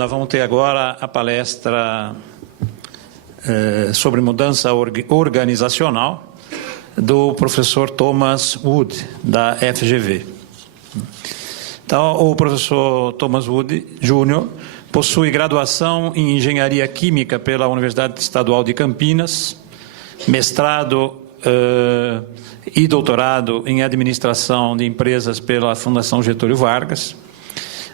nós vamos ter agora a palestra sobre mudança organizacional do professor Thomas Wood, da FGV. Então, o professor Thomas Wood, Júnior, possui graduação em Engenharia Química pela Universidade Estadual de Campinas, mestrado e doutorado em Administração de Empresas pela Fundação Getúlio Vargas.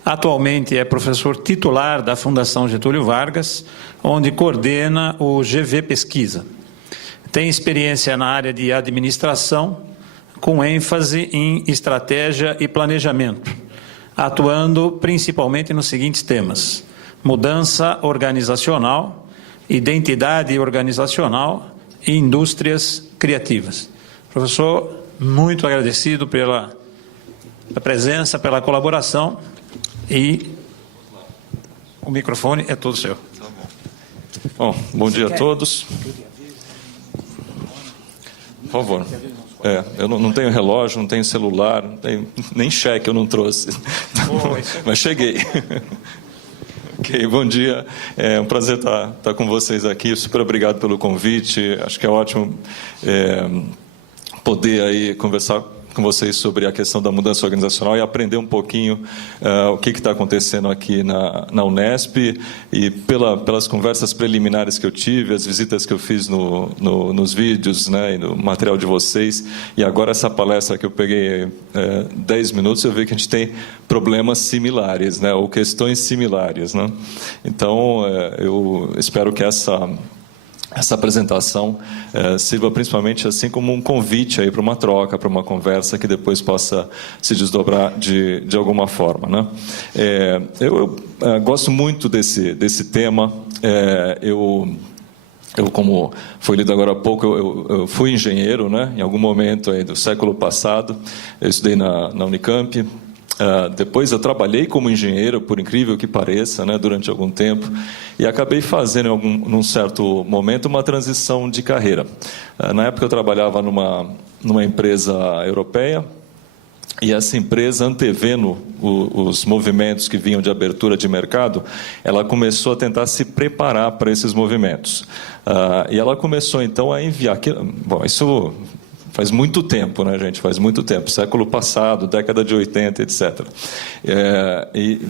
Atualmente é professor titular da Fundação Getúlio Vargas, onde coordena o GV Pesquisa. Tem experiência na área de administração, com ênfase em estratégia e planejamento, atuando principalmente nos seguintes temas: mudança organizacional, identidade organizacional e indústrias criativas. Professor, muito agradecido pela presença, pela colaboração, e o microfone é todo seu. Bom dia a todos. Por favor. Eu não tenho relógio, não tenho celular, não tenho, nem cheque eu não trouxe. Mas cheguei. Ok, bom dia. É um prazer estar com vocês aqui. Super obrigado pelo convite. Acho que é ótimo poder aí conversar com vocês sobre a questão da mudança organizacional e aprender um pouquinho o que está acontecendo aqui na Unesp, e pelas conversas preliminares que eu tive, as visitas que eu fiz nos vídeos, né, e no material de vocês, e agora essa palestra que eu peguei 10 minutos, eu vi que a gente tem problemas similares, né, ou questões similares, né? Então, eu espero que essa apresentação sirva principalmente assim como um convite aí para uma troca, para uma conversa que depois possa se desdobrar de alguma forma, né? Eu gosto muito desse tema. Eu, como foi lido agora há pouco, eu fui engenheiro, né? Em algum momento aí do século passado. Eu estudei na Unicamp. Depois eu trabalhei como engenheiro, por incrível que pareça, né, durante algum tempo, e acabei fazendo, num certo momento, uma transição de carreira. Na época eu trabalhava numa empresa europeia, e essa empresa, antevendo os movimentos que vinham de abertura de mercado, ela começou a tentar se preparar para esses movimentos. E ela começou, então, a enviar... Bom, isso... faz muito tempo, né, gente? Faz muito tempo, século passado, década de 80, etc.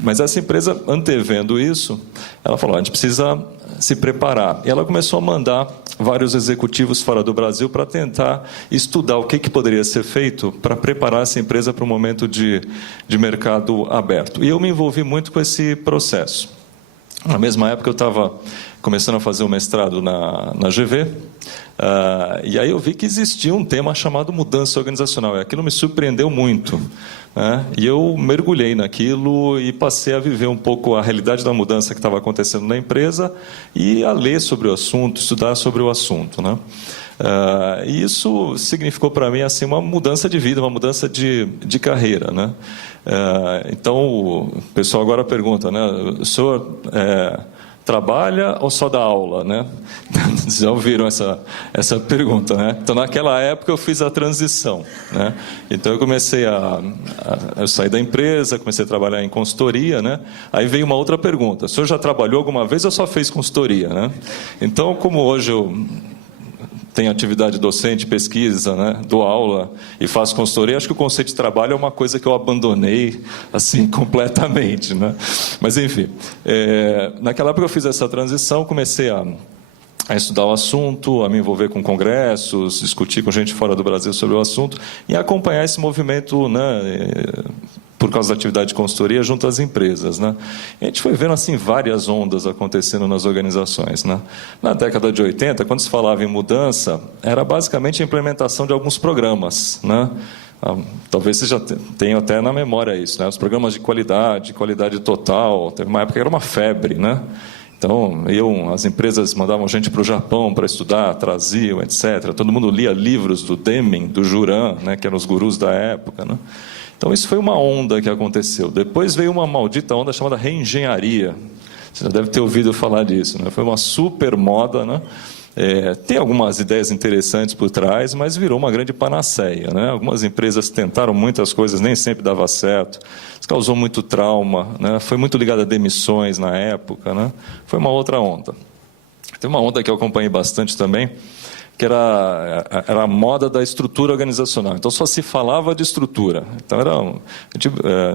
Mas essa empresa, antevendo isso, ela falou: a gente precisa se preparar. E ela começou a mandar vários executivos fora do Brasil para tentar estudar o que poderia ser feito para preparar essa empresa para um momento de mercado aberto. E eu me envolvi muito com esse processo. Na mesma época, eu estava começando a fazer o mestrado na GV, e aí eu vi que existia um tema chamado mudança organizacional, e aquilo me surpreendeu muito, né? E eu mergulhei naquilo e passei a viver um pouco a realidade da mudança que estava acontecendo na empresa e a ler sobre o assunto, estudar sobre o assunto, né? E isso significou para mim assim uma mudança de vida, uma mudança de carreira, né? Então o pessoal agora pergunta, né, o senhor trabalha ou só dá aula, né? Vocês já ouviram essa pergunta, né? Então, naquela época, eu fiz a transição, né? Então, eu comecei eu saí da empresa, comecei a trabalhar em consultoria, né? Aí veio uma outra pergunta: o senhor já trabalhou alguma vez ou só fez consultoria, né? Então, como hoje eu tenho atividade docente, pesquisa, né, dou aula e faço consultoria, acho que o conceito de trabalho é uma coisa que eu abandonei assim completamente, né? Mas enfim, naquela época eu fiz essa transição, comecei a estudar o assunto, a me envolver com congressos, discutir com gente fora do Brasil sobre o assunto e acompanhar esse movimento, né, por causa da atividade de consultoria junto às empresas, né? E a gente foi vendo assim várias ondas acontecendo nas organizações, né? Na década de 80, quando se falava em mudança, era basicamente a implementação de alguns programas, né? Talvez vocês já tenham até na memória isso, né? Os programas de qualidade total, teve uma época que era uma febre, né? Então, as empresas mandavam gente para o Japão para estudar, traziam, etc. Todo mundo lia livros do Deming, do Juran, né, que eram os gurus da época, né? Então, isso foi uma onda que aconteceu. Depois veio uma maldita onda chamada reengenharia. Você já deve ter ouvido falar disso, né? Foi uma super moda, né? Tem algumas ideias interessantes por trás, mas virou uma grande panaceia, né? Algumas empresas tentaram muitas coisas, nem sempre dava certo. Isso causou muito trauma, né? Foi muito ligado a demissões na época, né? Foi uma outra onda. Tem uma onda que eu acompanhei bastante também, que era a moda da estrutura organizacional. Então, só se falava de estrutura. Então,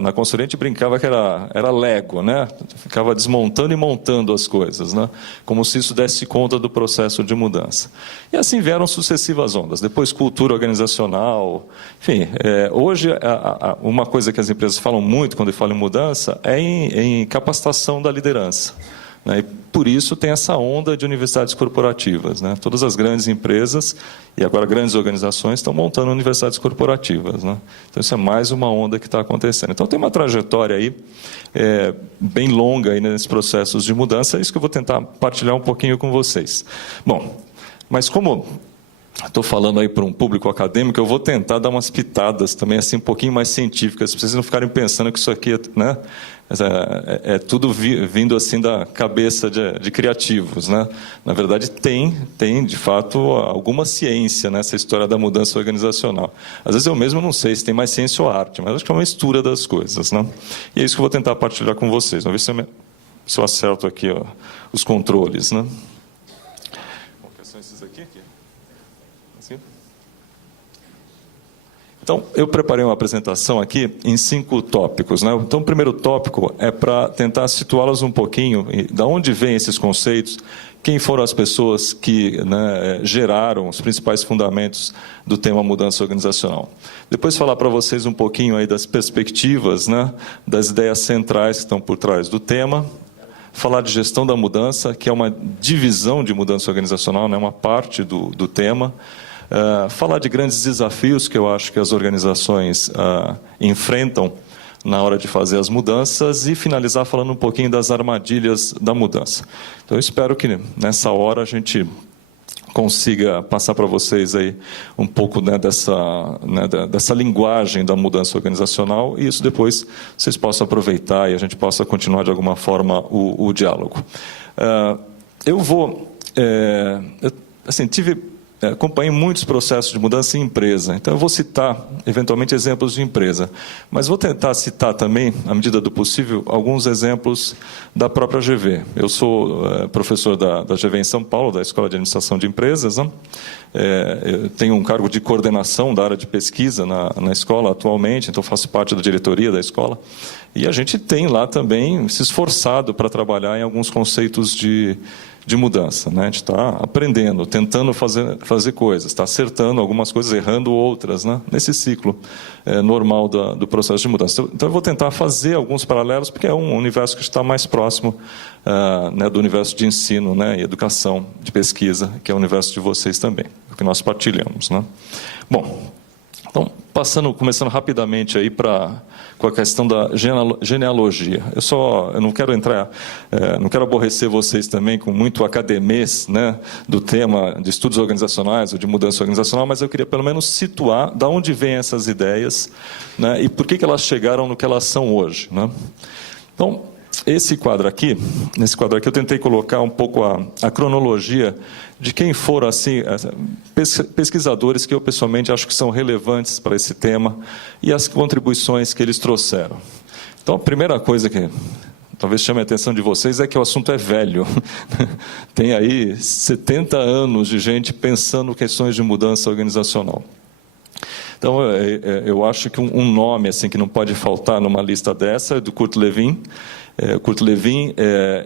na consultoria, a gente brincava que era Lego, né? Ficava desmontando e montando as coisas, né? Como se isso desse conta do processo de mudança. E assim vieram sucessivas ondas. Depois, cultura organizacional. Enfim, hoje, uma coisa que as empresas falam muito quando falam em mudança é em capacitação da liderança. E por isso tem essa onda de universidades corporativas, né? Todas as grandes empresas e agora grandes organizações estão montando universidades corporativas, né? Então isso é mais uma onda que está acontecendo. Então tem uma trajetória aí bem longa aí nesses processos de mudança, é isso que eu vou tentar partilhar um pouquinho com vocês. Bom, mas como estou falando aí para um público acadêmico, eu vou tentar dar umas pitadas também assim um pouquinho mais científicas, para vocês não ficarem pensando que isso aqui, né? É tudo vindo assim da cabeça de criativos, né? Na verdade, tem de fato alguma ciência nessa história da mudança organizacional. Às vezes eu mesmo não sei se tem mais ciência ou arte, mas acho que é uma mistura das coisas, né? E é isso que eu vou tentar partilhar com vocês. Vamos ver se eu acerto aqui os controles, né? Quais são esses aqui? Assim? Então, eu preparei uma apresentação aqui em 5 tópicos, né? Então, o primeiro tópico é para tentar situá-los um pouquinho, de onde vêm esses conceitos, quem foram as pessoas que, né, geraram os principais fundamentos do tema mudança organizacional. Depois falar para vocês um pouquinho aí das perspectivas, né, das ideias centrais que estão por trás do tema. Falar de gestão da mudança, que é uma divisão de mudança organizacional, né, uma parte do tema. Falar de grandes desafios que eu acho que as organizações enfrentam na hora de fazer as mudanças e finalizar falando um pouquinho das armadilhas da mudança. Então, eu espero que nessa hora a gente consiga passar para vocês aí um pouco, né, dessa linguagem da mudança organizacional e isso depois vocês possam aproveitar e a gente possa continuar de alguma forma o diálogo. Acompanhei muitos processos de mudança em empresa, então eu vou citar, eventualmente, exemplos de empresa. Mas vou tentar citar também, à medida do possível, alguns exemplos da própria GV. Eu sou professor da GV em São Paulo, da Escola de Administração de Empresas, né? Eu tenho um cargo de coordenação da área de pesquisa na escola atualmente, então faço parte da diretoria da escola. E a gente tem lá também se esforçado para trabalhar em alguns conceitos de mudança, né? A gente está aprendendo, tentando fazer coisas, está acertando algumas coisas, errando outras, né? Nesse ciclo normal do processo de mudança. Então eu vou tentar fazer alguns paralelos, porque é um universo que está mais próximo né, do universo de ensino, né, e educação, de pesquisa, que é o universo de vocês também, o que nós partilhamos, né? Bom, então, começando rapidamente aí com a questão da genealogia. Eu não quero não quero aborrecer vocês também com muito academês, né, do tema de estudos organizacionais ou de mudança organizacional, mas eu queria pelo menos situar de onde vêm essas ideias, né, e por que elas chegaram no que elas são hoje, né? Então, nesse quadro aqui eu tentei colocar um pouco a cronologia de quem foram assim, pesquisadores que eu pessoalmente acho que são relevantes para esse tema e as contribuições que eles trouxeram. Então, a primeira coisa que talvez chame a atenção de vocês é que o assunto é velho. Tem aí 70 anos de gente pensando questões de mudança organizacional. Então, eu acho que um nome assim que não pode faltar numa lista dessa é do Kurt Lewin. Kurt Lewin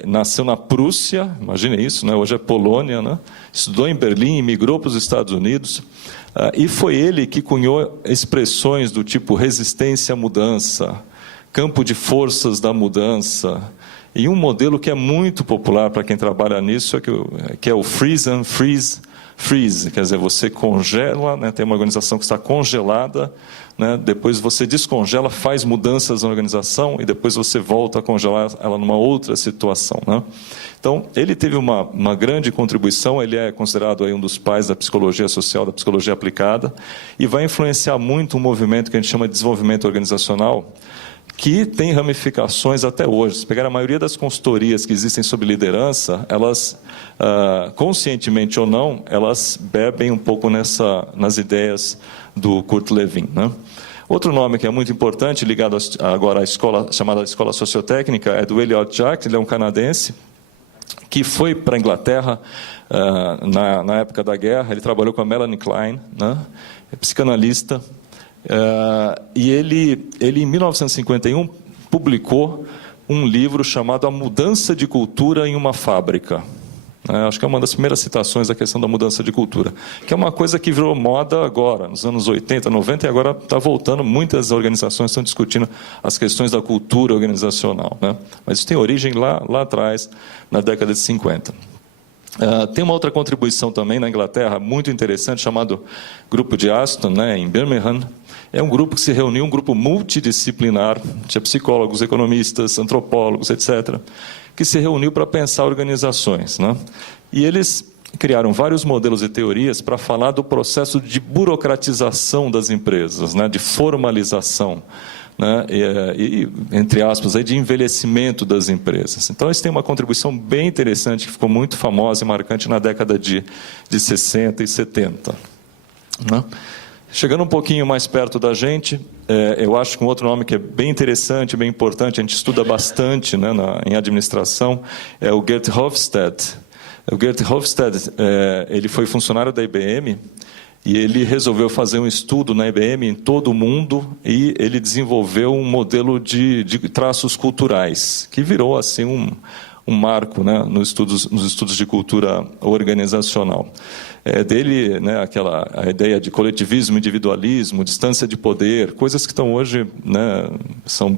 nasceu na Prússia, imagine isso, né? Hoje é Polônia, né? Estudou em Berlim e migrou para os Estados Unidos. E foi ele que cunhou expressões do tipo resistência à mudança, campo de forças da mudança, e um modelo que é muito popular para quem trabalha nisso, que é o freeze and freeze, quer dizer, você congela, né, tem uma organização que está congelada, né, depois você descongela, faz mudanças na organização e depois você volta a congelar ela numa outra situação, né? Então, ele teve uma grande contribuição, ele é considerado aí um dos pais da psicologia social, da psicologia aplicada, e vai influenciar muito um movimento que a gente chama de desenvolvimento organizacional, que tem ramificações até hoje. Se pegar a maioria das consultorias que existem sobre liderança, elas, conscientemente ou não, elas bebem um pouco nas ideias do Kurt Lewin, né? Outro nome que é muito importante, ligado agora à escola, chamada Escola Sociotécnica, é do Elliot Jaques. Ele é um canadense que foi para a Inglaterra na época da guerra. Ele trabalhou com a Melanie Klein, né? É psicanalista. E ele, em 1951, publicou um livro chamado A Mudança de Cultura em uma Fábrica. Acho que é uma das primeiras citações da questão da mudança de cultura, que é uma coisa que virou moda agora, nos anos 80, 90, e agora está voltando. Muitas organizações estão discutindo as questões da cultura organizacional, né? Mas isso tem origem lá atrás, na década de 50. Tem uma outra contribuição também na Inglaterra, muito interessante, chamado Grupo de Aston, né, em Birmingham. É um grupo que se reuniu, um grupo multidisciplinar, tinha psicólogos, economistas, antropólogos, etc., que se reuniu para pensar organizações, né? E eles criaram vários modelos e teorias para falar do processo de burocratização das empresas, né, de formalização, né, e, entre aspas, aí, de envelhecimento das empresas. Então, eles têm uma contribuição bem interessante, que ficou muito famosa e marcante na década de 60 e 70. Né? Chegando um pouquinho mais perto da gente, eu acho que um outro nome que é bem interessante, bem importante, a gente estuda bastante, né, em administração, é o Gert Hofstede. O Gert Hofstede, ele foi funcionário da IBM, e ele resolveu fazer um estudo na IBM em todo o mundo, e ele desenvolveu um modelo de traços culturais, que virou assim um marco, né, nos estudos de cultura organizacional. Dele, né, a ideia de coletivismo, individualismo, distância de poder, coisas que estão hoje, né,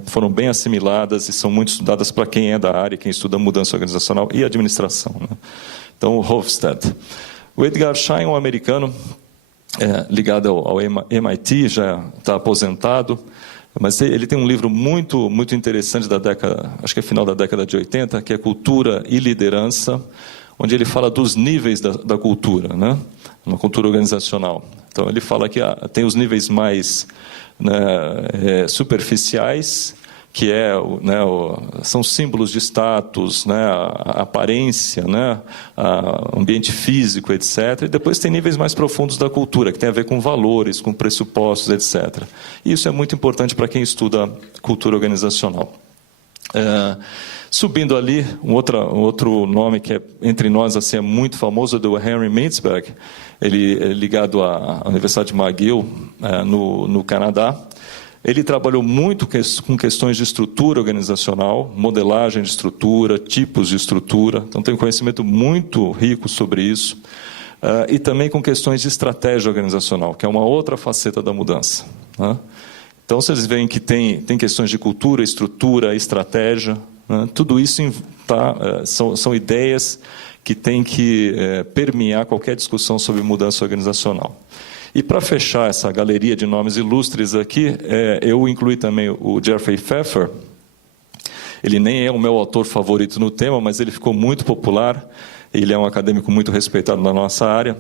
foram bem assimiladas e são muito estudadas para quem é da área, quem estuda mudança organizacional e administração, né? Então, o Hofstede. O Edgar Schein, um americano, ligado ao MIT, já está aposentado, mas ele tem um livro muito, muito interessante da década, acho que é final da década de 80, que é Cultura e Liderança, onde ele fala dos níveis da cultura, né? Uma cultura organizacional. Então, ele fala que tem os níveis mais, né, superficiais, que são símbolos de status, né, a aparência, né, o ambiente físico, etc. E depois tem níveis mais profundos da cultura, que tem a ver com valores, com pressupostos, etc. E isso é muito importante para quem estuda cultura organizacional. Subindo ali, um outro nome que entre nós assim, é muito famoso, é do Henry Mintzberg. Ele é ligado à Universidade de McGill, no Canadá. Ele trabalhou muito com questões de estrutura organizacional, modelagem de estrutura, tipos de estrutura. Então, tem um conhecimento muito rico sobre isso. E também com questões de estratégia organizacional, que é uma outra faceta da mudança, né? Então, vocês veem que tem questões de cultura, estrutura, estratégia, né? Tudo isso são ideias que têm que permear qualquer discussão sobre mudança organizacional. E para fechar essa galeria de nomes ilustres aqui, eu incluí também o Jeffrey Pfeffer. Ele nem é o meu autor favorito no tema, mas ele ficou muito popular. Ele é um acadêmico muito respeitado na nossa área,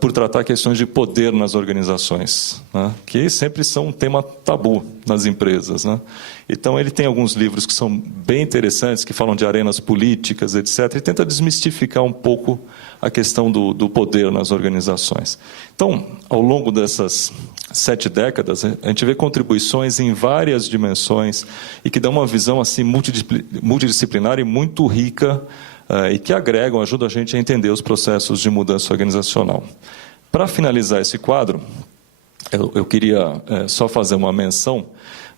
por tratar questões de poder nas organizações, né, que sempre são um tema tabu nas empresas, né? Então, ele tem alguns livros que são bem interessantes, que falam de arenas políticas, etc., e tenta desmistificar um pouco a questão do poder nas organizações. Então, ao longo dessas 7 décadas, a gente vê contribuições em várias dimensões e que dão uma visão assim multidisciplinar e muito rica, e que agregam, ajudam a gente a entender os processos de mudança organizacional. Para finalizar esse quadro, eu queria só fazer uma menção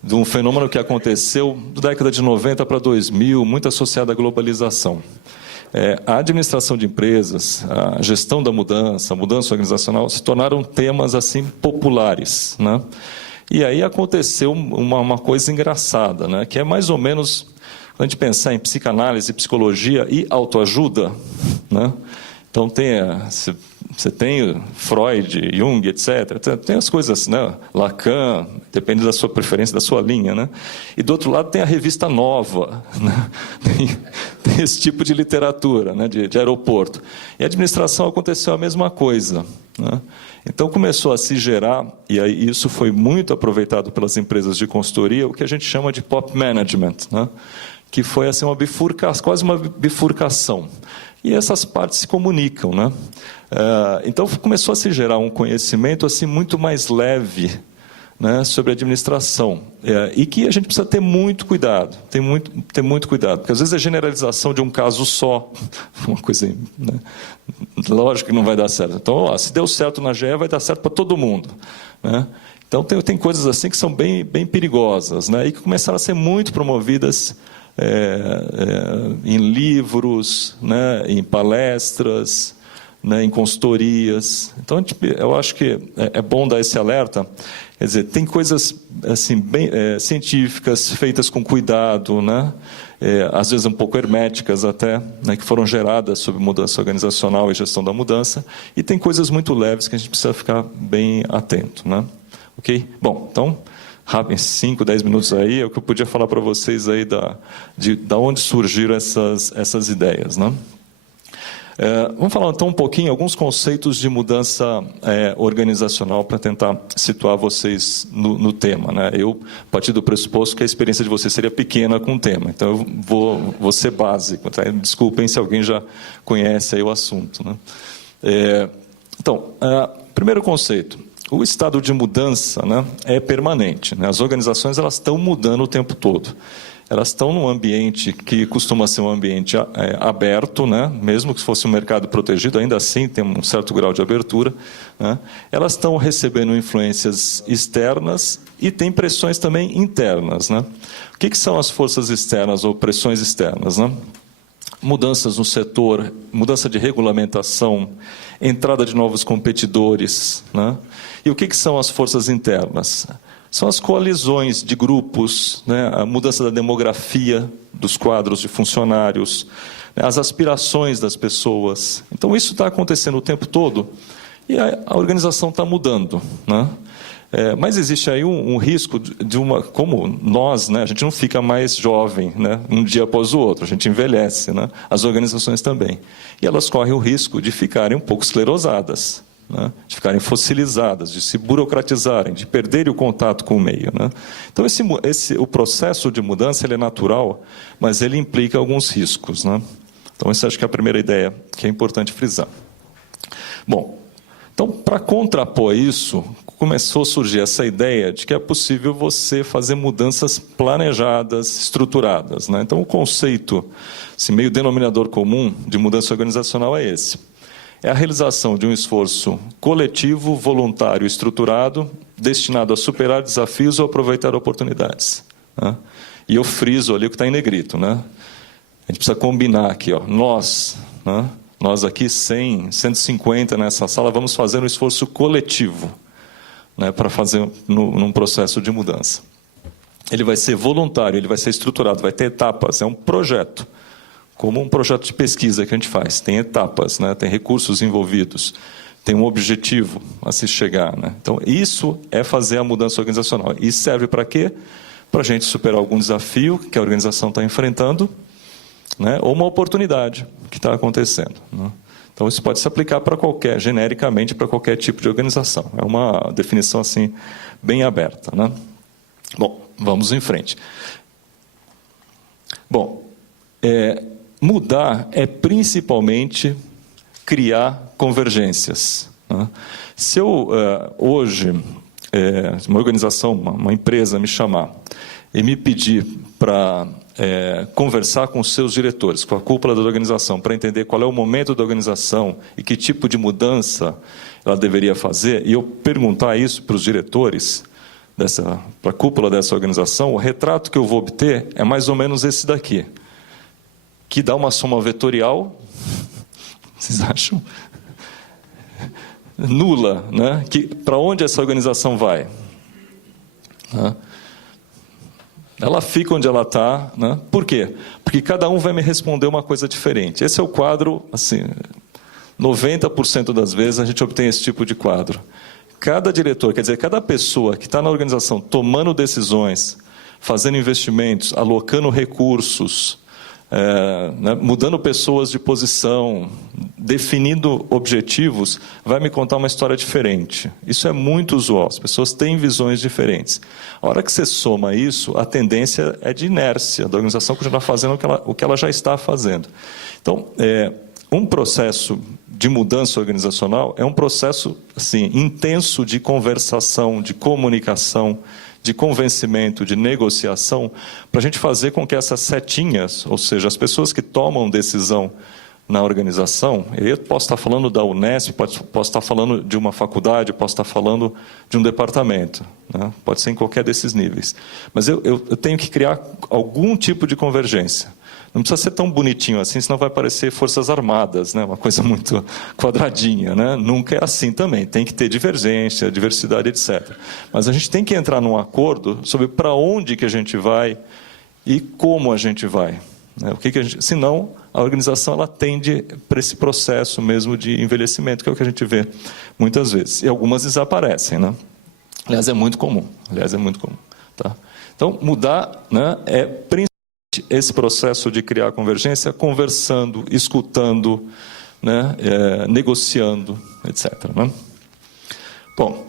de um fenômeno que aconteceu da década de 90 para 2000, muito associado à globalização. A administração de empresas, a gestão da mudança, a mudança organizacional, se tornaram temas assim populares, né? E aí aconteceu uma coisa engraçada, né? Que é mais ou menos, quando a gente pensar em psicanálise, psicologia e autoajuda, né? Então, se Você tem Freud, Jung, etc. Tem as coisas, né? Lacan, depende da sua preferência, da sua linha, né? E do outro lado tem a revista Nova, né? Tem esse tipo de literatura, né? de aeroporto. E a administração aconteceu a mesma coisa, né? Então começou a se gerar, e aí isso foi muito aproveitado pelas empresas de consultoria, o que a gente chama de pop management, né? Que foi assim, quase uma bifurcação. E essas partes se comunicam, né? Então começou a se gerar um conhecimento assim muito mais leve, né, sobre administração, e que a gente precisa ter muito cuidado, ter muito cuidado, porque às vezes a generalização de um caso só, uma coisa, né, lógico que não vai dar certo. Então, se deu certo na GE, vai dar certo para todo mundo, né? Então tem coisas assim que são bem perigosas, né, e que começaram a ser muito promovidas em livros, né, em palestras, né, em consultorias. Então, eu acho que é bom dar esse alerta. Quer dizer, tem coisas assim, bem científicas, feitas com cuidado, né, às vezes um pouco herméticas até, né, que foram geradas sob mudança organizacional e gestão da mudança, e tem coisas muito leves que a gente precisa ficar bem atento, né? Ok? Bom, então, rápido, em 5, 10 minutos aí, é o que eu podia falar para vocês aí da onde surgiram essas ideias, né? Vamos falar então um pouquinho, alguns conceitos de mudança organizacional para tentar situar vocês no tema, né? Eu parti do pressuposto que a experiência de vocês seria pequena com o tema, então eu vou ser básico, tá? Desculpem se alguém já conhece aí o assunto, né? Então, primeiro conceito, o estado de mudança, né, é permanente, né? As organizações elas estão mudando o tempo todo. Elas estão num ambiente que costuma ser um ambiente aberto, né? Mesmo que fosse um mercado protegido, ainda assim tem um certo grau de abertura, né? Elas estão recebendo influências externas e tem pressões também internas, né? O que são as forças externas ou pressões externas, né? Mudanças no setor, mudança de regulamentação, entrada de novos competidores, né? E o que são as forças internas? São as coalizões de grupos, né, a mudança da demografia dos quadros de funcionários, né, as aspirações das pessoas. Então, isso está acontecendo o tempo todo e a organização está mudando, né? Mas existe aí um risco de como nós, né, a gente não fica mais jovem, né, um dia após o outro, a gente envelhece, né? As organizações também. E elas correm o risco de ficarem um pouco esclerosadas, né, de ficarem fossilizadas, de se burocratizarem, de perderem o contato com o meio, né? Então, o processo de mudança ele é natural, mas ele implica alguns riscos, né? Então, essa acho que é a primeira ideia que é importante frisar. Bom, então, para contrapor isso, começou a surgir essa ideia de que é possível você fazer mudanças planejadas, estruturadas, né? Então, o conceito, esse meio denominador comum de mudança organizacional é esse. É a realização de um esforço coletivo, voluntário e estruturado, destinado a superar desafios ou aproveitar oportunidades, né? E eu friso ali o que está em negrito, né? A gente precisa combinar aqui, ó, nós, né? Nós aqui 100, 150 nessa sala, vamos fazer um esforço coletivo, né, para fazer num processo de mudança. Ele vai ser voluntário, ele vai ser estruturado, vai ter etapas, é um projeto. Como um projeto de pesquisa que a gente faz, tem etapas, né? Tem recursos envolvidos, tem um objetivo a se chegar, né? Então, isso é fazer a mudança organizacional. E serve para quê? Para a gente superar algum desafio que a organização está enfrentando, né? Ou uma oportunidade que está acontecendo, né? Então, isso pode se aplicar genericamente, para qualquer tipo de organização. É uma definição assim, bem aberta, né? Bom, vamos em frente. Bom, mudar é principalmente criar convergências, né? Se eu, hoje, uma organização, uma empresa me chamar e me pedir para conversar com os seus diretores, com a cúpula da organização, para entender qual é o momento da organização e que tipo de mudança ela deveria fazer, e eu perguntar isso para os diretores, para a cúpula dessa organização, o retrato que eu vou obter é mais ou menos esse daqui, que dá uma soma vetorial, vocês acham? Nula, né? Para onde essa organização vai? Né? Ela fica onde ela está, né? Por quê? Porque cada um vai me responder uma coisa diferente. Esse é o quadro, assim, 90% das vezes a gente obtém esse tipo de quadro. Cada diretor, quer dizer, cada pessoa que está na organização tomando decisões, fazendo investimentos, alocando recursos, mudando pessoas de posição, definindo objetivos, vai me contar uma história diferente. Isso é muito usual, as pessoas têm visões diferentes. A hora que você soma isso, a tendência é de inércia, da organização continuar fazendo o que ela já está fazendo. Então, um processo de mudança organizacional é um processo assim, intenso de conversação, de comunicação, de convencimento, de negociação, para a gente fazer com que essas setinhas, ou seja, as pessoas que tomam decisão na organização, eu posso estar falando da Unesp, posso estar falando de uma faculdade, posso estar falando de um departamento, né? Pode ser em qualquer desses níveis. Mas eu tenho que criar algum tipo de convergência. Não precisa ser tão bonitinho assim, senão vai parecer Forças Armadas, né? Uma coisa muito quadradinha, né? Nunca é assim também. Tem que ter divergência, diversidade, etc. Mas a gente tem que entrar num acordo sobre para onde que a gente vai e como a gente vai. Né? Senão, a organização ela tende para esse processo mesmo de envelhecimento, que é o que a gente vê muitas vezes. E algumas desaparecem, né? Aliás, é muito comum. Tá? Então, mudar, né, é principalmente esse processo de criar convergência, conversando, escutando, né, negociando, etc. Né? Bom,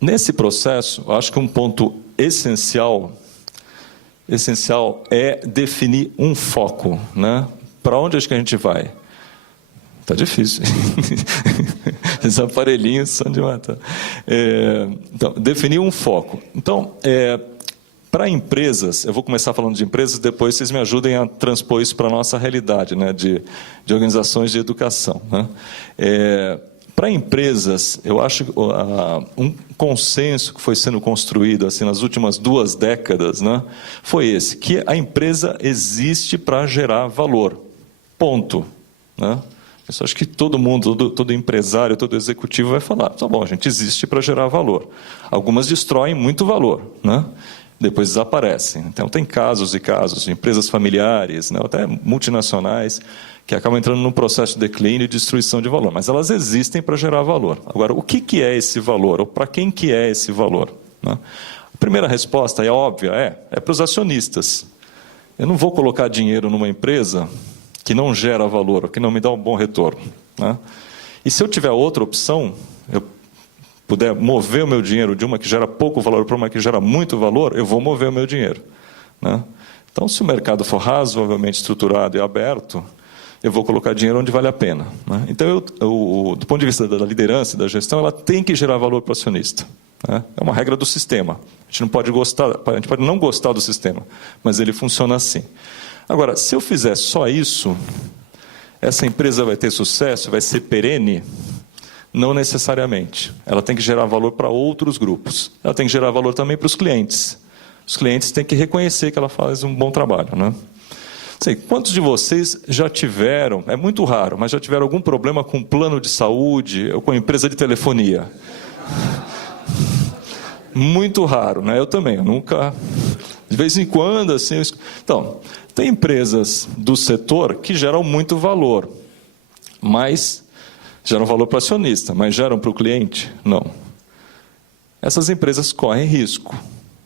nesse processo, eu acho que um ponto essencial é definir um foco. Né? Para onde acho que a gente vai? Está difícil. Esses aparelhinhos são de matar. Então, definir um foco. Então, para empresas, eu vou começar falando de empresas, depois vocês me ajudem a transpor isso para a nossa realidade, né, de organizações de educação. Né? Para empresas, eu acho que um consenso que foi sendo construído assim, nas últimas 2 décadas, né, foi esse, que a empresa existe para gerar valor. Ponto. Né? Isso acho que todo mundo, todo empresário, todo executivo vai falar, tá bom, a gente existe para gerar valor. Algumas destroem muito valor, né? Depois desaparecem. Então, tem casos e casos de empresas familiares, né, até multinacionais, que acabam entrando num processo de declínio e destruição de valor. Mas elas existem para gerar valor. Agora, o que é esse valor? Ou para quem que é esse valor? Né? A primeira resposta é óbvia, é para os acionistas. Eu não vou colocar dinheiro numa empresa que não gera valor, ou que não me dá um bom retorno. Né? E se eu tiver outra opção, eu puder mover o meu dinheiro de uma que gera pouco valor para uma que gera muito valor, eu vou mover o meu dinheiro. Né? Então, se o mercado for razoavelmente estruturado e aberto, eu vou colocar dinheiro onde vale a pena. Né? Então, do ponto de vista da liderança e da gestão, ela tem que gerar valor para o acionista. Né? É uma regra do sistema. A gente pode não gostar do sistema, mas ele funciona assim. Agora, se eu fizer só isso, essa empresa vai ter sucesso, vai ser perene? Não necessariamente. Ela tem que gerar valor para outros grupos. Ela tem que gerar valor também para os clientes. Os clientes têm que reconhecer que ela faz um bom trabalho. Né? Sei, quantos de vocês já tiveram, é muito raro, mas já tiveram algum problema com plano de saúde ou com empresa de telefonia? Muito raro, né? Eu também, eu nunca... De vez em quando, assim... Então, tem empresas do setor que geram muito valor, mas... Geram valor para o acionista, mas geram para o cliente? Não. Essas empresas correm risco.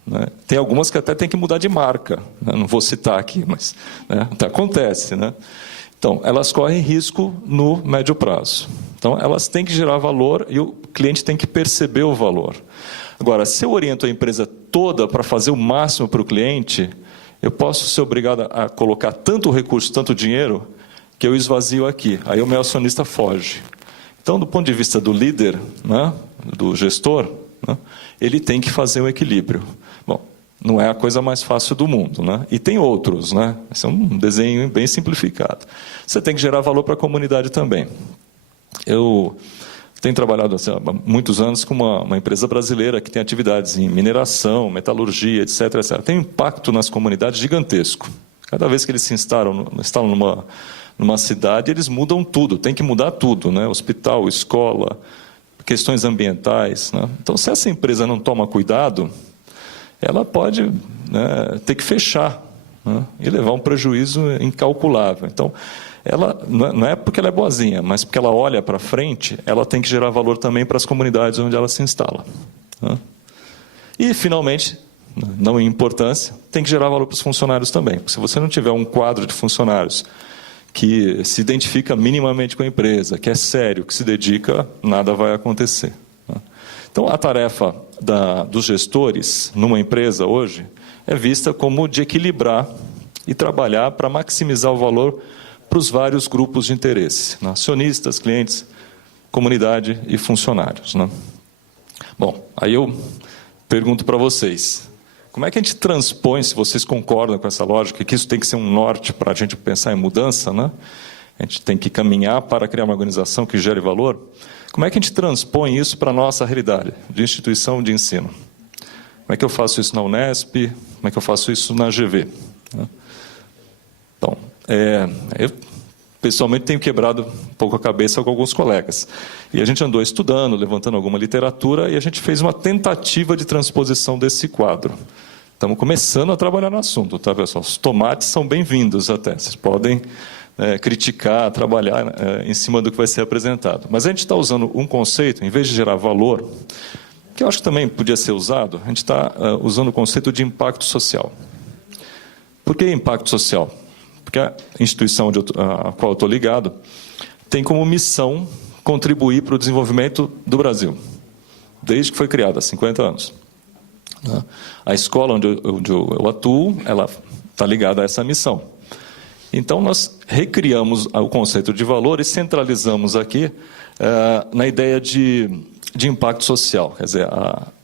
Né? Tem algumas que até têm que mudar de marca. Né? Não vou citar aqui, mas né? Acontece. Né? Então, elas correm risco no médio prazo. Então, elas têm que gerar valor e o cliente tem que perceber o valor. Agora, se eu oriento a empresa toda para fazer o máximo para o cliente, eu posso ser obrigado a colocar tanto recurso, tanto dinheiro, que eu esvazio aqui. Aí o meu acionista foge. Então, do ponto de vista do líder, né, do gestor, né, ele tem que fazer um equilíbrio. Bom, não é a coisa mais fácil do mundo. Né? E tem outros. Né? Esse é um desenho bem simplificado. Você tem que gerar valor para a comunidade também. Eu tenho trabalhado assim, há muitos anos com uma empresa brasileira que tem atividades em mineração, metalurgia, etc. etc. Tem um impacto nas comunidades gigantesco. Cada vez que eles se instalam numa cidade, eles mudam tudo, tem que mudar tudo, né? Hospital, escola, questões ambientais. Né? Então, se essa empresa não toma cuidado, ela pode, né, ter que fechar, né, e levar um prejuízo incalculável. Então, ela não é porque ela é boazinha, mas porque ela olha para frente, ela tem que gerar valor também para as comunidades onde ela se instala. Né? E, finalmente, não em importância, tem que gerar valor para os funcionários também. Porque se você não tiver um quadro de funcionários que se identifica minimamente com a empresa, que é sério, que se dedica, nada vai acontecer. Né? Então, a tarefa dos gestores numa empresa hoje é vista como de equilibrar e trabalhar para maximizar o valor para os vários grupos de interesse, né? Acionistas, clientes, comunidade e funcionários. Né? Bom, aí eu pergunto para vocês, como é que a gente transpõe, se vocês concordam com essa lógica, que isso tem que ser um norte para a gente pensar em mudança, né? A gente tem que caminhar para criar uma organização que gere valor, como é que a gente transpõe isso para a nossa realidade de instituição de ensino? Como é que eu faço isso na Unesp? Como é que eu faço isso na GV? Né? Bom, eu pessoalmente tenho quebrado um pouco a cabeça com alguns colegas. E a gente andou estudando, levantando alguma literatura, e a gente fez uma tentativa de transposição desse quadro. Estamos começando a trabalhar no assunto, tá, pessoal? Os tomates são bem-vindos até. Vocês podem criticar, trabalhar em cima do que vai ser apresentado. Mas a gente está usando um conceito, em vez de gerar valor, que eu acho que também podia ser usado, a gente está usando o conceito de impacto social. Por que impacto social? Porque a instituição a qual eu estou ligado tem como missão contribuir para o desenvolvimento do Brasil, desde que foi criada, há 50 anos. A escola onde eu atuo, ela está ligada a essa missão. Então, nós recriamos o conceito de valor e centralizamos aqui na ideia de impacto social. Quer dizer,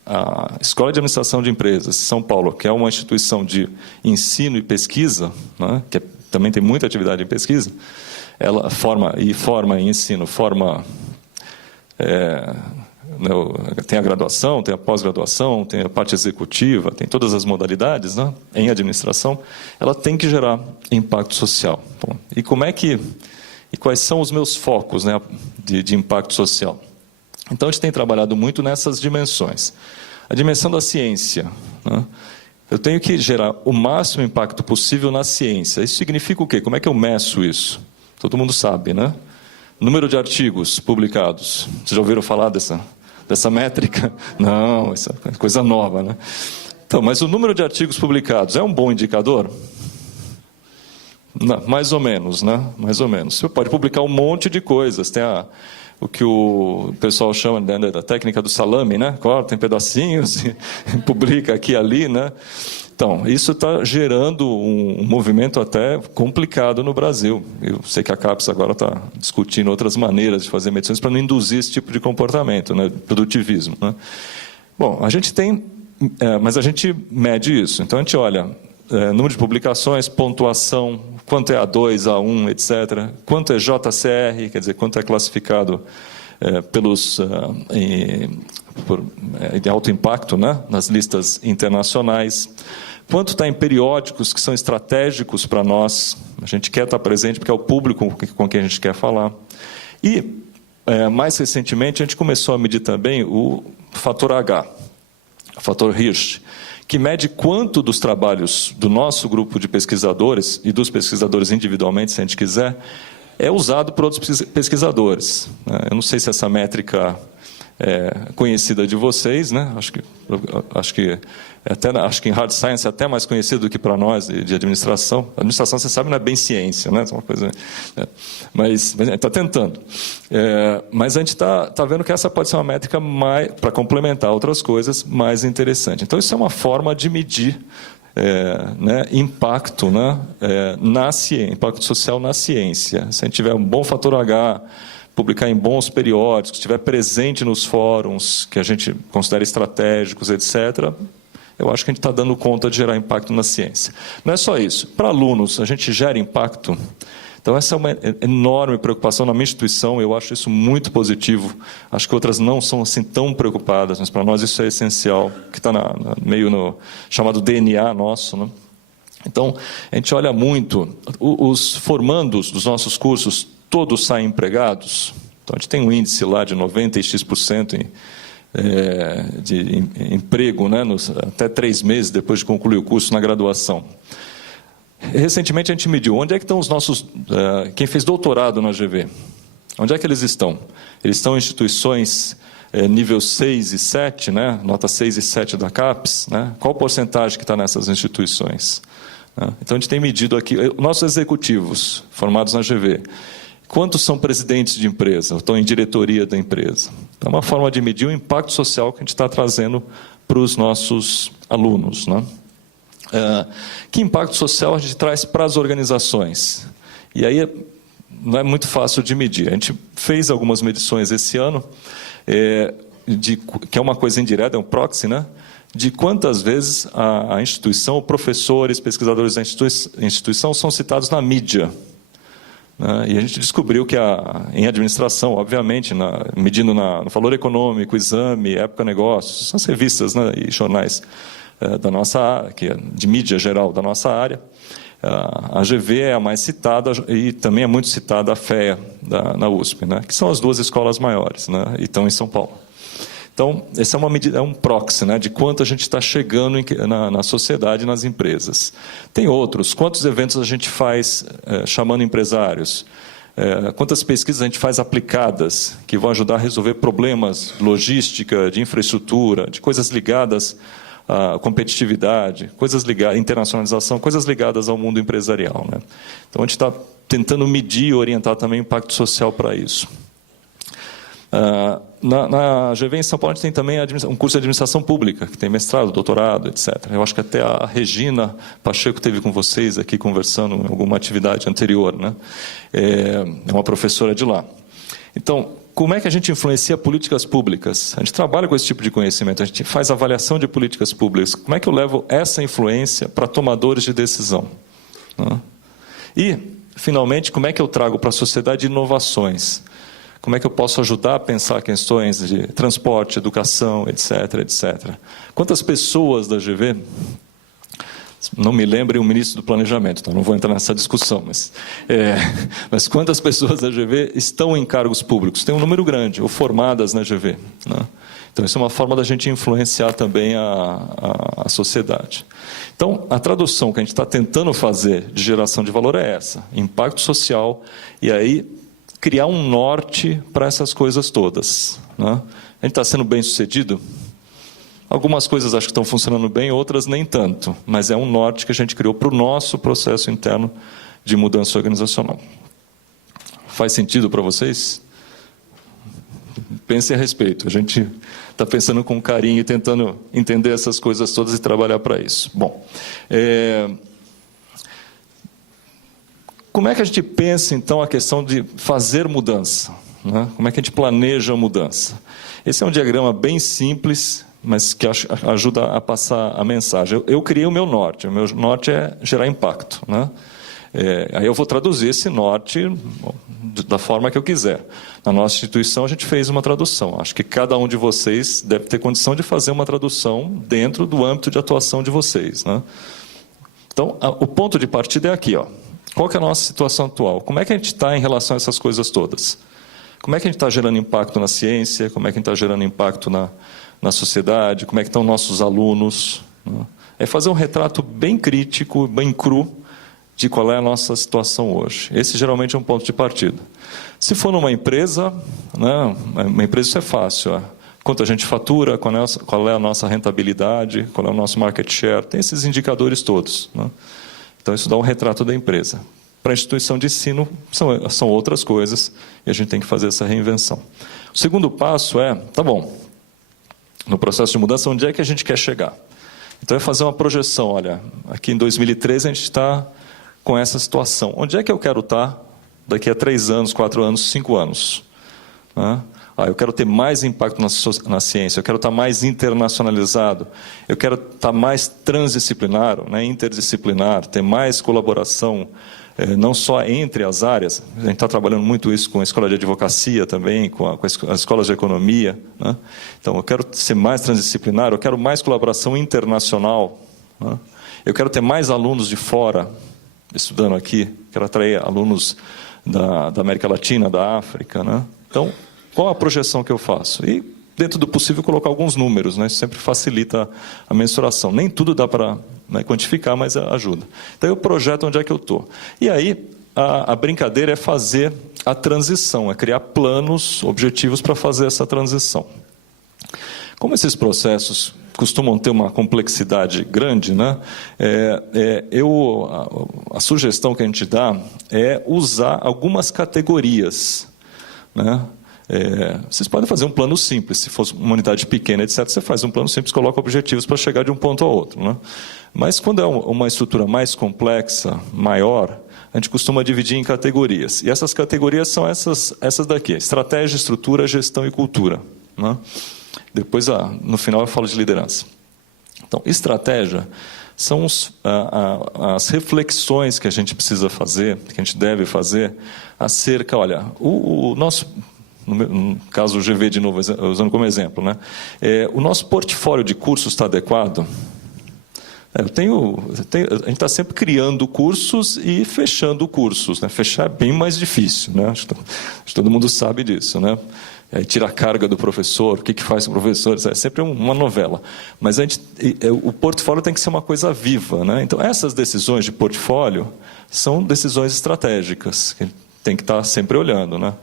a Escola de Administração de Empresas de São Paulo, que é uma instituição de ensino e pesquisa, né, que também tem muita atividade em pesquisa, ela forma em ensino, tem a graduação, tem a pós-graduação, tem a parte executiva, tem todas as modalidades, né, em administração, ela tem que gerar impacto social. Bom, e quais são os meus focos, né, de impacto social? Então, a gente tem trabalhado muito nessas dimensões. A dimensão da ciência, né? Eu tenho que gerar o máximo impacto possível na ciência. Isso significa o quê? Como é que eu meço isso? Todo mundo sabe, né? Número de artigos publicados. Vocês já ouviram falar dessa métrica? Não, isso é coisa nova, né? Então, mas o número de artigos publicados é um bom indicador? Não, mais ou menos, né? Mais ou menos. Você pode publicar um monte de coisas. Tem o que o pessoal chama da técnica do salame, né? Corta em pedacinhos e publica aqui e ali, né? Então, isso está gerando um movimento até complicado no Brasil. Eu sei que a CAPES agora está discutindo outras maneiras de fazer medições para não induzir esse tipo de comportamento, né? Produtivismo, né? Bom, a gente tem, mas a gente mede isso. Então, a gente olha número de publicações, pontuação, quanto é A2, A1, etc. Quanto é JCR, quer dizer, quanto é classificado de alto impacto, né, nas listas internacionais. Quanto está em periódicos que são estratégicos para nós. A gente quer estar presente porque é o público com quem a gente quer falar. E, mais recentemente, a gente começou a medir também o fator H, o fator Hirsch, que mede quanto dos trabalhos do nosso grupo de pesquisadores e dos pesquisadores individualmente, se a gente quiser, é usado por outros pesquisadores. Eu não sei se essa métrica é conhecida de vocês, né? Acho que em hard science é até mais conhecido do que para nós de administração. A administração, você sabe, não é bem ciência, né? É uma coisa, mas a gente está tentando. Mas a gente está vendo que essa pode ser uma métrica para complementar outras coisas mais interessante. Então, isso é uma forma de medir impacto, né, na ciência, impacto social na ciência. Se a gente tiver um bom fator H, publicar em bons periódicos, estiver presente nos fóruns que a gente considera estratégicos, etc., eu acho que a gente está dando conta de gerar impacto na ciência. Não é só isso. Para alunos, a gente gera impacto. Então, essa é uma enorme preocupação na minha instituição, eu acho isso muito positivo. Acho que outras não são assim tão preocupadas, mas para nós isso é essencial, que está meio no chamado DNA nosso, né? Então, a gente olha muito, os formandos dos nossos cursos, todos saem empregados. Então, a gente tem um índice lá de 90% de emprego, né, até 3 meses depois de concluir o curso na graduação. Recentemente a gente mediu onde é que estão os nossos, quem fez doutorado na GV, onde é que eles estão? Eles estão em instituições nível 6 e 7, né? Nota 6 e 7 da CAPES, né? Qual porcentagem que está nessas instituições? Então a gente tem medido aqui, nossos executivos formados na GV, quantos são presidentes de empresa, ou estão em diretoria da empresa? É uma forma de medir o impacto social que a gente está trazendo para os nossos alunos, né? Que impacto social a gente traz para as organizações? E aí não é muito fácil de medir. A gente fez algumas medições esse ano, que é uma coisa indireta, é um proxy, né? De quantas vezes a instituição, professores, pesquisadores da instituição são citados na mídia. E a gente descobriu que em administração, obviamente, medindo no Valor Econômico, Exame, Época Negócios, são as revistas, né, e jornais da nossa área, que é de mídia geral da nossa área, a GV é a mais citada e também é muito citada a FEA na USP, né, que são as duas escolas maiores, né, e estão em São Paulo. Então, essa é uma medida, é um proxy, né, de quanto a gente está chegando na sociedade e nas empresas. Tem outros, quantos eventos a gente faz chamando empresários, quantas pesquisas a gente faz aplicadas, que vão ajudar a resolver problemas de logística, de infraestrutura, de coisas ligadas à competitividade, coisas ligadas à internacionalização, coisas ligadas ao mundo empresarial, né? Então, a gente está tentando medir e orientar também o impacto social para isso. Na GV em São Paulo a gente tem também um curso de administração pública, que tem mestrado, doutorado, etc. Eu acho que até a Regina Pacheco esteve com vocês aqui conversando em alguma atividade anterior, né? É uma professora de lá. Então, como é que a gente influencia políticas públicas? A gente trabalha com esse tipo de conhecimento, a gente faz avaliação de políticas públicas. Como é que eu levo essa influência para tomadores de decisão? E, finalmente, como é que eu trago para a sociedade inovações? Como é que eu posso ajudar a pensar questões de transporte, educação, etc, etc. Quantas pessoas da GV, não me lembrem o ministro do Planejamento, então não vou entrar nessa discussão, mas quantas pessoas da GV estão em cargos públicos? Tem um número grande, ou formadas na GV, né? Então, isso é uma forma da gente influenciar também a sociedade. Então, a tradução que a gente está tentando fazer de geração de valor é essa, impacto social, e aí criar um norte para essas coisas todas, né? A gente está sendo bem sucedido? Algumas coisas acho que estão funcionando bem, outras nem tanto, mas é um norte que a gente criou para o nosso processo interno de mudança organizacional. Faz sentido para vocês? Pensem a respeito. A gente está pensando com carinho e tentando entender essas coisas todas e trabalhar para isso. Bom, como é que a gente pensa, então, a questão de fazer mudança, né? Como é que a gente planeja a mudança? Esse é um diagrama bem simples, mas que ajuda a passar a mensagem. Eu criei o meu norte é gerar impacto, né? Aí eu vou traduzir esse norte da forma que eu quiser. Na nossa instituição a gente fez uma tradução. Acho que cada um de vocês deve ter condição de fazer uma tradução dentro do âmbito de atuação de vocês, né? Então, o ponto de partida é aqui, ó. Qual que é a nossa situação atual? Como é que a gente está em relação a essas coisas todas? Como é que a gente está gerando impacto na ciência? Como é que a gente está gerando impacto na sociedade? Como é que estão nossos alunos? É fazer um retrato bem crítico, bem cru, de qual é a nossa situação hoje. Esse geralmente é um ponto de partida. Se for numa empresa, né, uma empresa isso é fácil. Quanto a gente fatura, qual é a nossa rentabilidade, qual é o nosso market share, tem esses indicadores todos, né? Então, isso dá um retrato da empresa. Para a instituição de ensino, são outras coisas, e a gente tem que fazer essa reinvenção. O segundo passo tá bom, no processo de mudança, onde é que a gente quer chegar? Então, é fazer uma projeção, olha, aqui em 2013 a gente está com essa situação. Onde é que eu quero estar daqui a 3 anos, 4 anos, 5 anos? Eu quero ter mais impacto na ciência, eu quero estar mais internacionalizado, eu quero estar mais transdisciplinar, né, interdisciplinar, ter mais colaboração, não só entre as áreas. A gente está trabalhando muito isso com a escola de advocacia também, com as escolas de economia, né? Então, eu quero ser mais transdisciplinar, eu quero mais colaboração internacional, né? Eu quero ter mais alunos de fora estudando aqui, quero atrair alunos da América Latina, da África, né? Então, qual a projeção que eu faço? E dentro do possível, colocar alguns números, né? Isso sempre facilita a mensuração. Nem tudo dá para, né, quantificar, mas ajuda. Então, eu projeto onde é que eu estou. E aí, a brincadeira é fazer a transição, é criar planos, objetivos para fazer essa transição. Como esses processos costumam ter uma complexidade grande, né? A sugestão que a gente dá é usar algumas categorias, né? Vocês podem fazer um plano simples, se fosse uma unidade pequena, etc., você faz um plano simples, coloca objetivos para chegar de um ponto ao outro, né? Mas quando é uma estrutura mais complexa, maior, a gente costuma dividir em categorias. E essas categorias são essas daqui: estratégia, estrutura, gestão e cultura, né? Depois, no final, eu falo de liderança. Então, estratégia são as reflexões que a gente precisa fazer, que a gente deve fazer, acerca, olha, o nosso, no caso o GV de novo, usando como exemplo, né? O nosso portfólio de cursos está adequado? A gente está sempre criando cursos e fechando cursos, né? Fechar é bem mais difícil, né? Acho que todo mundo sabe disso, né? Tira a carga do professor, o que faz com o professor, é sempre uma novela. Mas o portfólio tem que ser uma coisa viva, né? Então, essas decisões de portfólio são decisões estratégicas, que tem que estar sempre olhando, né?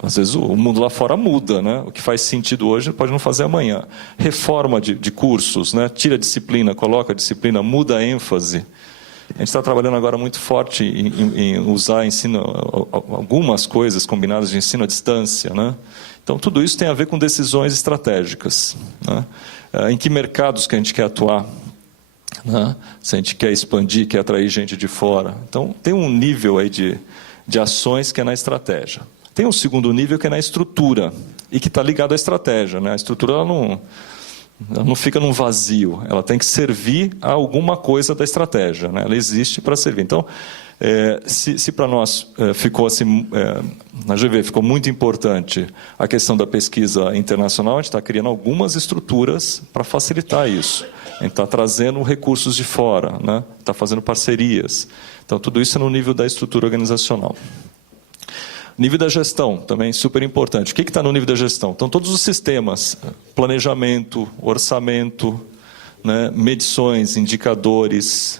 Às vezes o mundo lá fora muda, né? O que faz sentido hoje pode não fazer amanhã. Reforma de cursos, né? Tira a disciplina, coloca a disciplina, muda a ênfase. A gente está trabalhando agora muito forte em usar ensino, algumas coisas combinadas de ensino à distância, né? Então, tudo isso tem a ver com decisões estratégicas, né? Em que mercados que a gente quer atuar, né? Se a gente quer expandir, quer atrair gente de fora. Então, tem um nível aí de ações que é na estratégia. Tem um segundo nível que é na estrutura, e que está ligado à estratégia, né? A estrutura ela não fica num vazio, ela tem que servir a alguma coisa da estratégia, né? Ela existe para servir. Então, se para nós ficou assim, na GV ficou muito importante a questão da pesquisa internacional, a gente está criando algumas estruturas para facilitar isso. A gente está trazendo recursos de fora, né? Está fazendo parcerias. Então, tudo isso é no nível da estrutura organizacional. Nível da gestão, também super importante. O que está no nível da gestão? Então, todos os sistemas, planejamento, orçamento, né, medições, indicadores.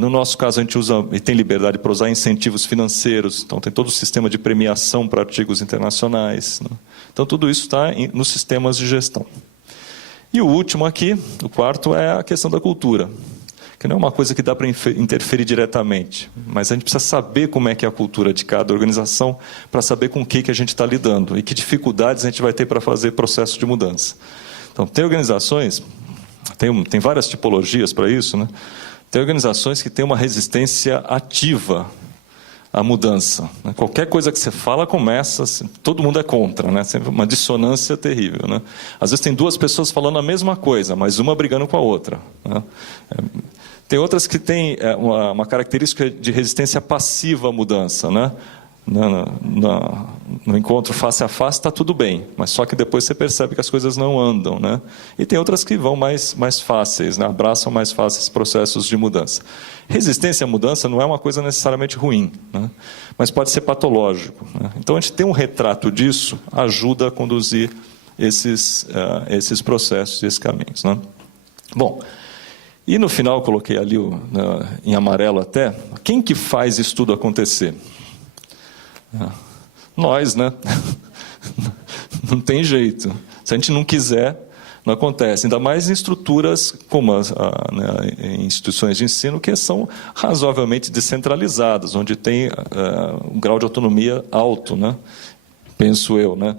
No nosso caso, a gente usa e tem liberdade para usar incentivos financeiros. Então, tem todo o sistema de premiação para artigos internacionais, né? Então, tudo isso está nos sistemas de gestão. E o último aqui, o quarto, é a questão da cultura, que não é uma coisa que dá para interferir diretamente, mas a gente precisa saber como é que é a cultura de cada organização para saber com o que a gente está lidando e que dificuldades a gente vai ter para fazer processo de mudança. Então, tem organizações, tem várias tipologias para isso, né? Tem organizações que têm uma resistência ativa à mudança, né? Qualquer coisa que você fala começa, todo mundo é contra, né? Sempre uma dissonância terrível, né? Às vezes tem duas pessoas falando a mesma coisa, mas uma brigando com a outra, né? Tem outras que têm uma característica de resistência passiva à mudança, né? No encontro face a face está tudo bem, mas só que depois você percebe que as coisas não andam, né? E tem outras que vão mais fáceis, né? Abraçam mais fáceis processos de mudança. Resistência à mudança não é uma coisa necessariamente ruim, né? Mas pode ser patológico, né? Então, a gente ter um retrato disso ajuda a conduzir esses processos e esses caminhos, né? Bom, e no final eu coloquei ali em amarelo até, quem que faz isso tudo acontecer? Nós, né? Não tem jeito. Se a gente não quiser, não acontece. Ainda mais em estruturas como em instituições de ensino que são razoavelmente descentralizadas, onde tem um grau de autonomia alto, né? Penso eu, né?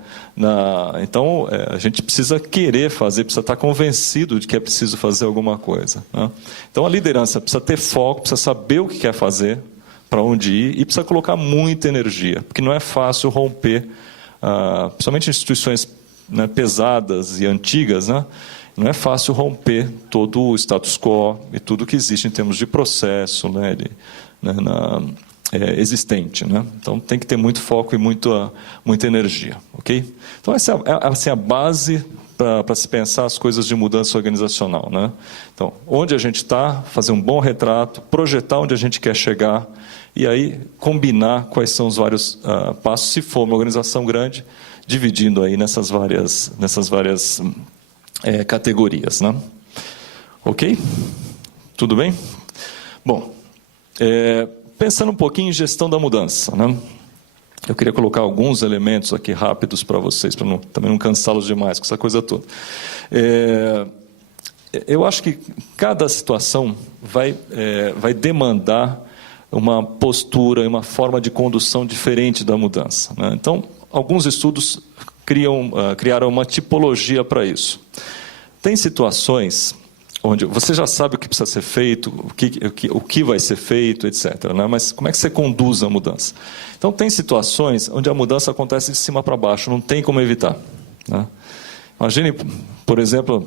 Então, a gente precisa querer fazer, precisa estar convencido de que é preciso fazer alguma coisa, né? Então, a liderança precisa ter foco, precisa saber o que quer fazer, para onde ir, e precisa colocar muita energia, porque não é fácil romper, principalmente em instituições, né, pesadas e antigas, né? Não é fácil romper todo o status quo e tudo que existe em termos de processo, né, existente, né? Então tem que ter muito foco e muita energia, ok? Então essa é assim, a base para se pensar as coisas de mudança organizacional, né? Então, onde a gente está, fazer um bom retrato, projetar onde a gente quer chegar e aí combinar quais são os vários passos, se for uma organização grande, dividindo aí nessas várias categorias, né? Ok? Tudo bem? Bom, pensando um pouquinho em gestão da mudança, né? Eu queria colocar alguns elementos aqui rápidos para vocês, para também não cansá-los demais com essa coisa toda. Eu acho que cada situação vai demandar uma postura e uma forma de condução diferente da mudança, né? Então, alguns estudos criaram uma tipologia para isso. Tem situações onde você já sabe o que precisa ser feito, o que vai ser feito, etc., né? Mas como é que você conduz a mudança? Então, tem situações onde a mudança acontece de cima para baixo, não tem como evitar, né? Imagine, por exemplo,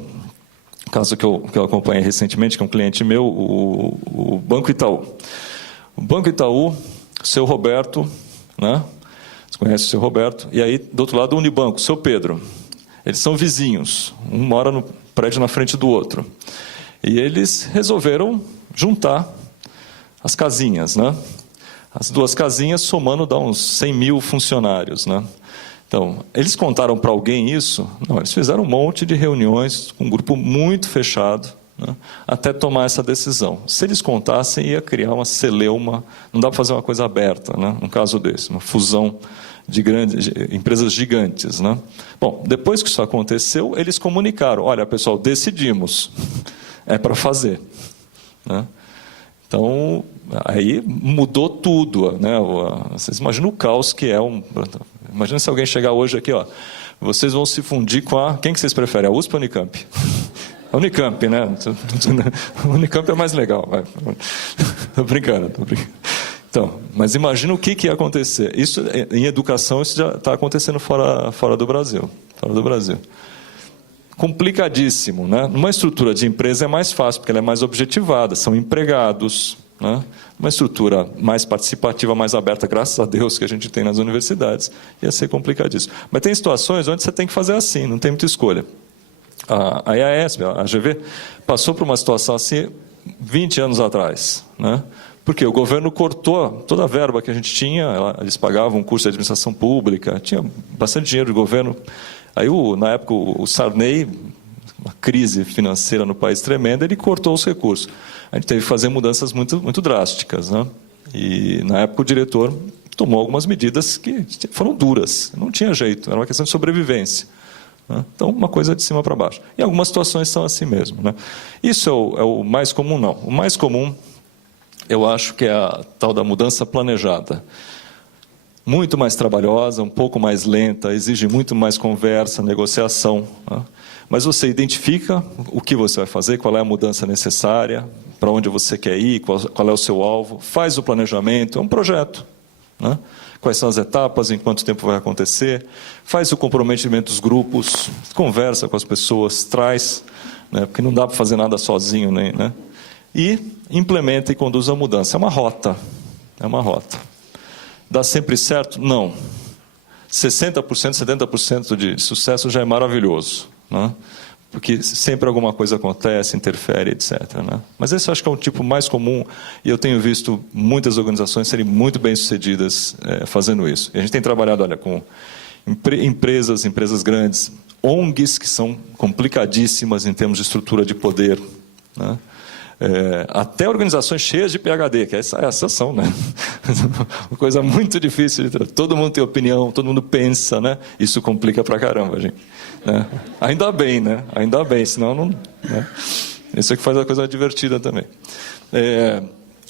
um caso que eu acompanhei recentemente, que é um cliente meu, o Banco Itaú. O Banco Itaú, seu Roberto, né? Você conhece o seu Roberto? E aí, do outro lado, o Unibanco, o seu Pedro. Eles são vizinhos, um mora no prédio na frente do outro. E eles resolveram juntar as casinhas, né? As duas casinhas somando dá uns 100 mil funcionários, né? Então, eles contaram para alguém isso? Não, eles fizeram um monte de reuniões com um grupo muito fechado, né, até tomar essa decisão. Se eles contassem, ia criar uma celeuma, não dá para fazer uma coisa aberta, né, num caso desse, uma fusão de empresas gigantes, né? Bom, depois que isso aconteceu, eles comunicaram, olha, pessoal, decidimos, é para fazer, né? Então, aí mudou tudo, né? Vocês imaginam o caos que é Imagina se alguém chegar hoje aqui, ó, vocês vão se fundir com quem que vocês preferem, a USP ou a Unicamp? A Unicamp, né? A Unicamp é mais legal, vai. Tô brincando. Então, mas imagina o que ia acontecer. Isso, em educação, isso já está acontecendo fora do Brasil. Complicadíssimo, né? Numa estrutura de empresa é mais fácil, porque ela é mais objetivada, são empregados, né? Uma estrutura mais participativa, mais aberta, graças a Deus, que a gente tem nas universidades, ia ser complicadíssimo. Mas tem situações onde você tem que fazer assim, não tem muita escolha. A EASP, a AGV, passou por uma situação assim 20 anos atrás, né? Porque o governo cortou toda a verba que a gente tinha, eles pagavam um curso de administração pública, tinha bastante dinheiro do governo. Aí, na época, o Sarney, uma crise financeira no país tremenda, ele cortou os recursos. A gente teve que fazer mudanças muito, muito drásticas, né? E, na época, o diretor tomou algumas medidas que foram duras, não tinha jeito, era uma questão de sobrevivência, né? Então, uma coisa de cima para baixo. E algumas situações são assim mesmo, né? Isso é o mais comum, não. O mais comum, eu acho que é a tal da mudança planejada. Muito mais trabalhosa, um pouco mais lenta, exige muito mais conversa, negociação, né? Mas você identifica o que você vai fazer, qual é a mudança necessária, para onde você quer ir, qual é o seu alvo, faz o planejamento, é um projeto, né? Quais são as etapas, em quanto tempo vai acontecer, faz o comprometimento dos grupos, conversa com as pessoas, traz, né? Porque não dá para fazer nada sozinho, né? E implementa e conduz a mudança. É uma rota. Dá sempre certo? Não. 60%, 70% de sucesso já é maravilhoso, né? Porque sempre alguma coisa acontece, interfere, etc., né? Mas esse eu acho que é um tipo mais comum, e eu tenho visto muitas organizações serem muito bem-sucedidas fazendo isso. E a gente tem trabalhado, olha, com empresas grandes, ONGs que são complicadíssimas em termos de estrutura de poder, né? Até organizações cheias de PhD, que essas são, né? Uma coisa muito difícil. Todo mundo tem opinião, todo mundo pensa, né? Isso complica pra caramba, gente, né? Ainda bem, né? Ainda bem, senão não, né? Isso é que faz a coisa divertida também.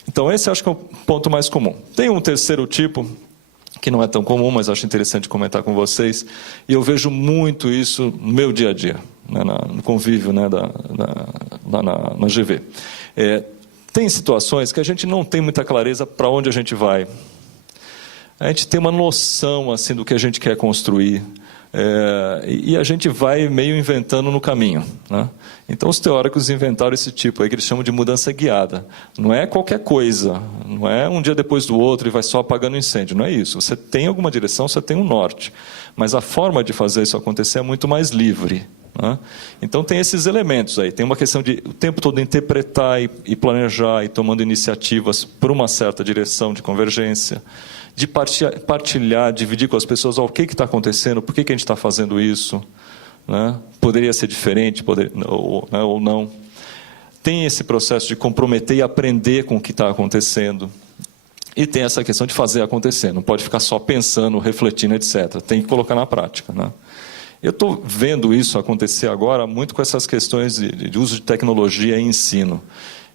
Então, esse acho que é o ponto mais comum. Tem um terceiro tipo, que não é tão comum, mas acho interessante comentar com vocês, e eu vejo muito isso no meu dia a dia, né, no convívio, né, na GV. Tem situações que a gente não tem muita clareza para onde a gente vai. A gente tem uma noção assim, do que a gente quer construir, e a gente vai meio inventando no caminho, né? Então os teóricos inventaram esse tipo aí que eles chamam de mudança guiada. Não é qualquer coisa, não é um dia depois do outro e vai só apagando incêndio, não é isso. Você tem alguma direção, você tem um norte, mas a forma de fazer isso acontecer é muito mais livre, né? Então tem esses elementos aí, tem uma questão de o tempo todo interpretar e planejar e tomando iniciativas por uma certa direção de convergência, de partilhar, dividir com as pessoas o que está acontecendo, por que a gente está fazendo isso, né? Poderia ser diferente, ou não. Tem esse processo de comprometer e aprender com o que está acontecendo. E tem essa questão de fazer acontecer, não pode ficar só pensando, refletindo, etc. Tem que colocar na prática, né? Eu estou vendo isso acontecer agora muito com essas questões de uso de tecnologia e ensino.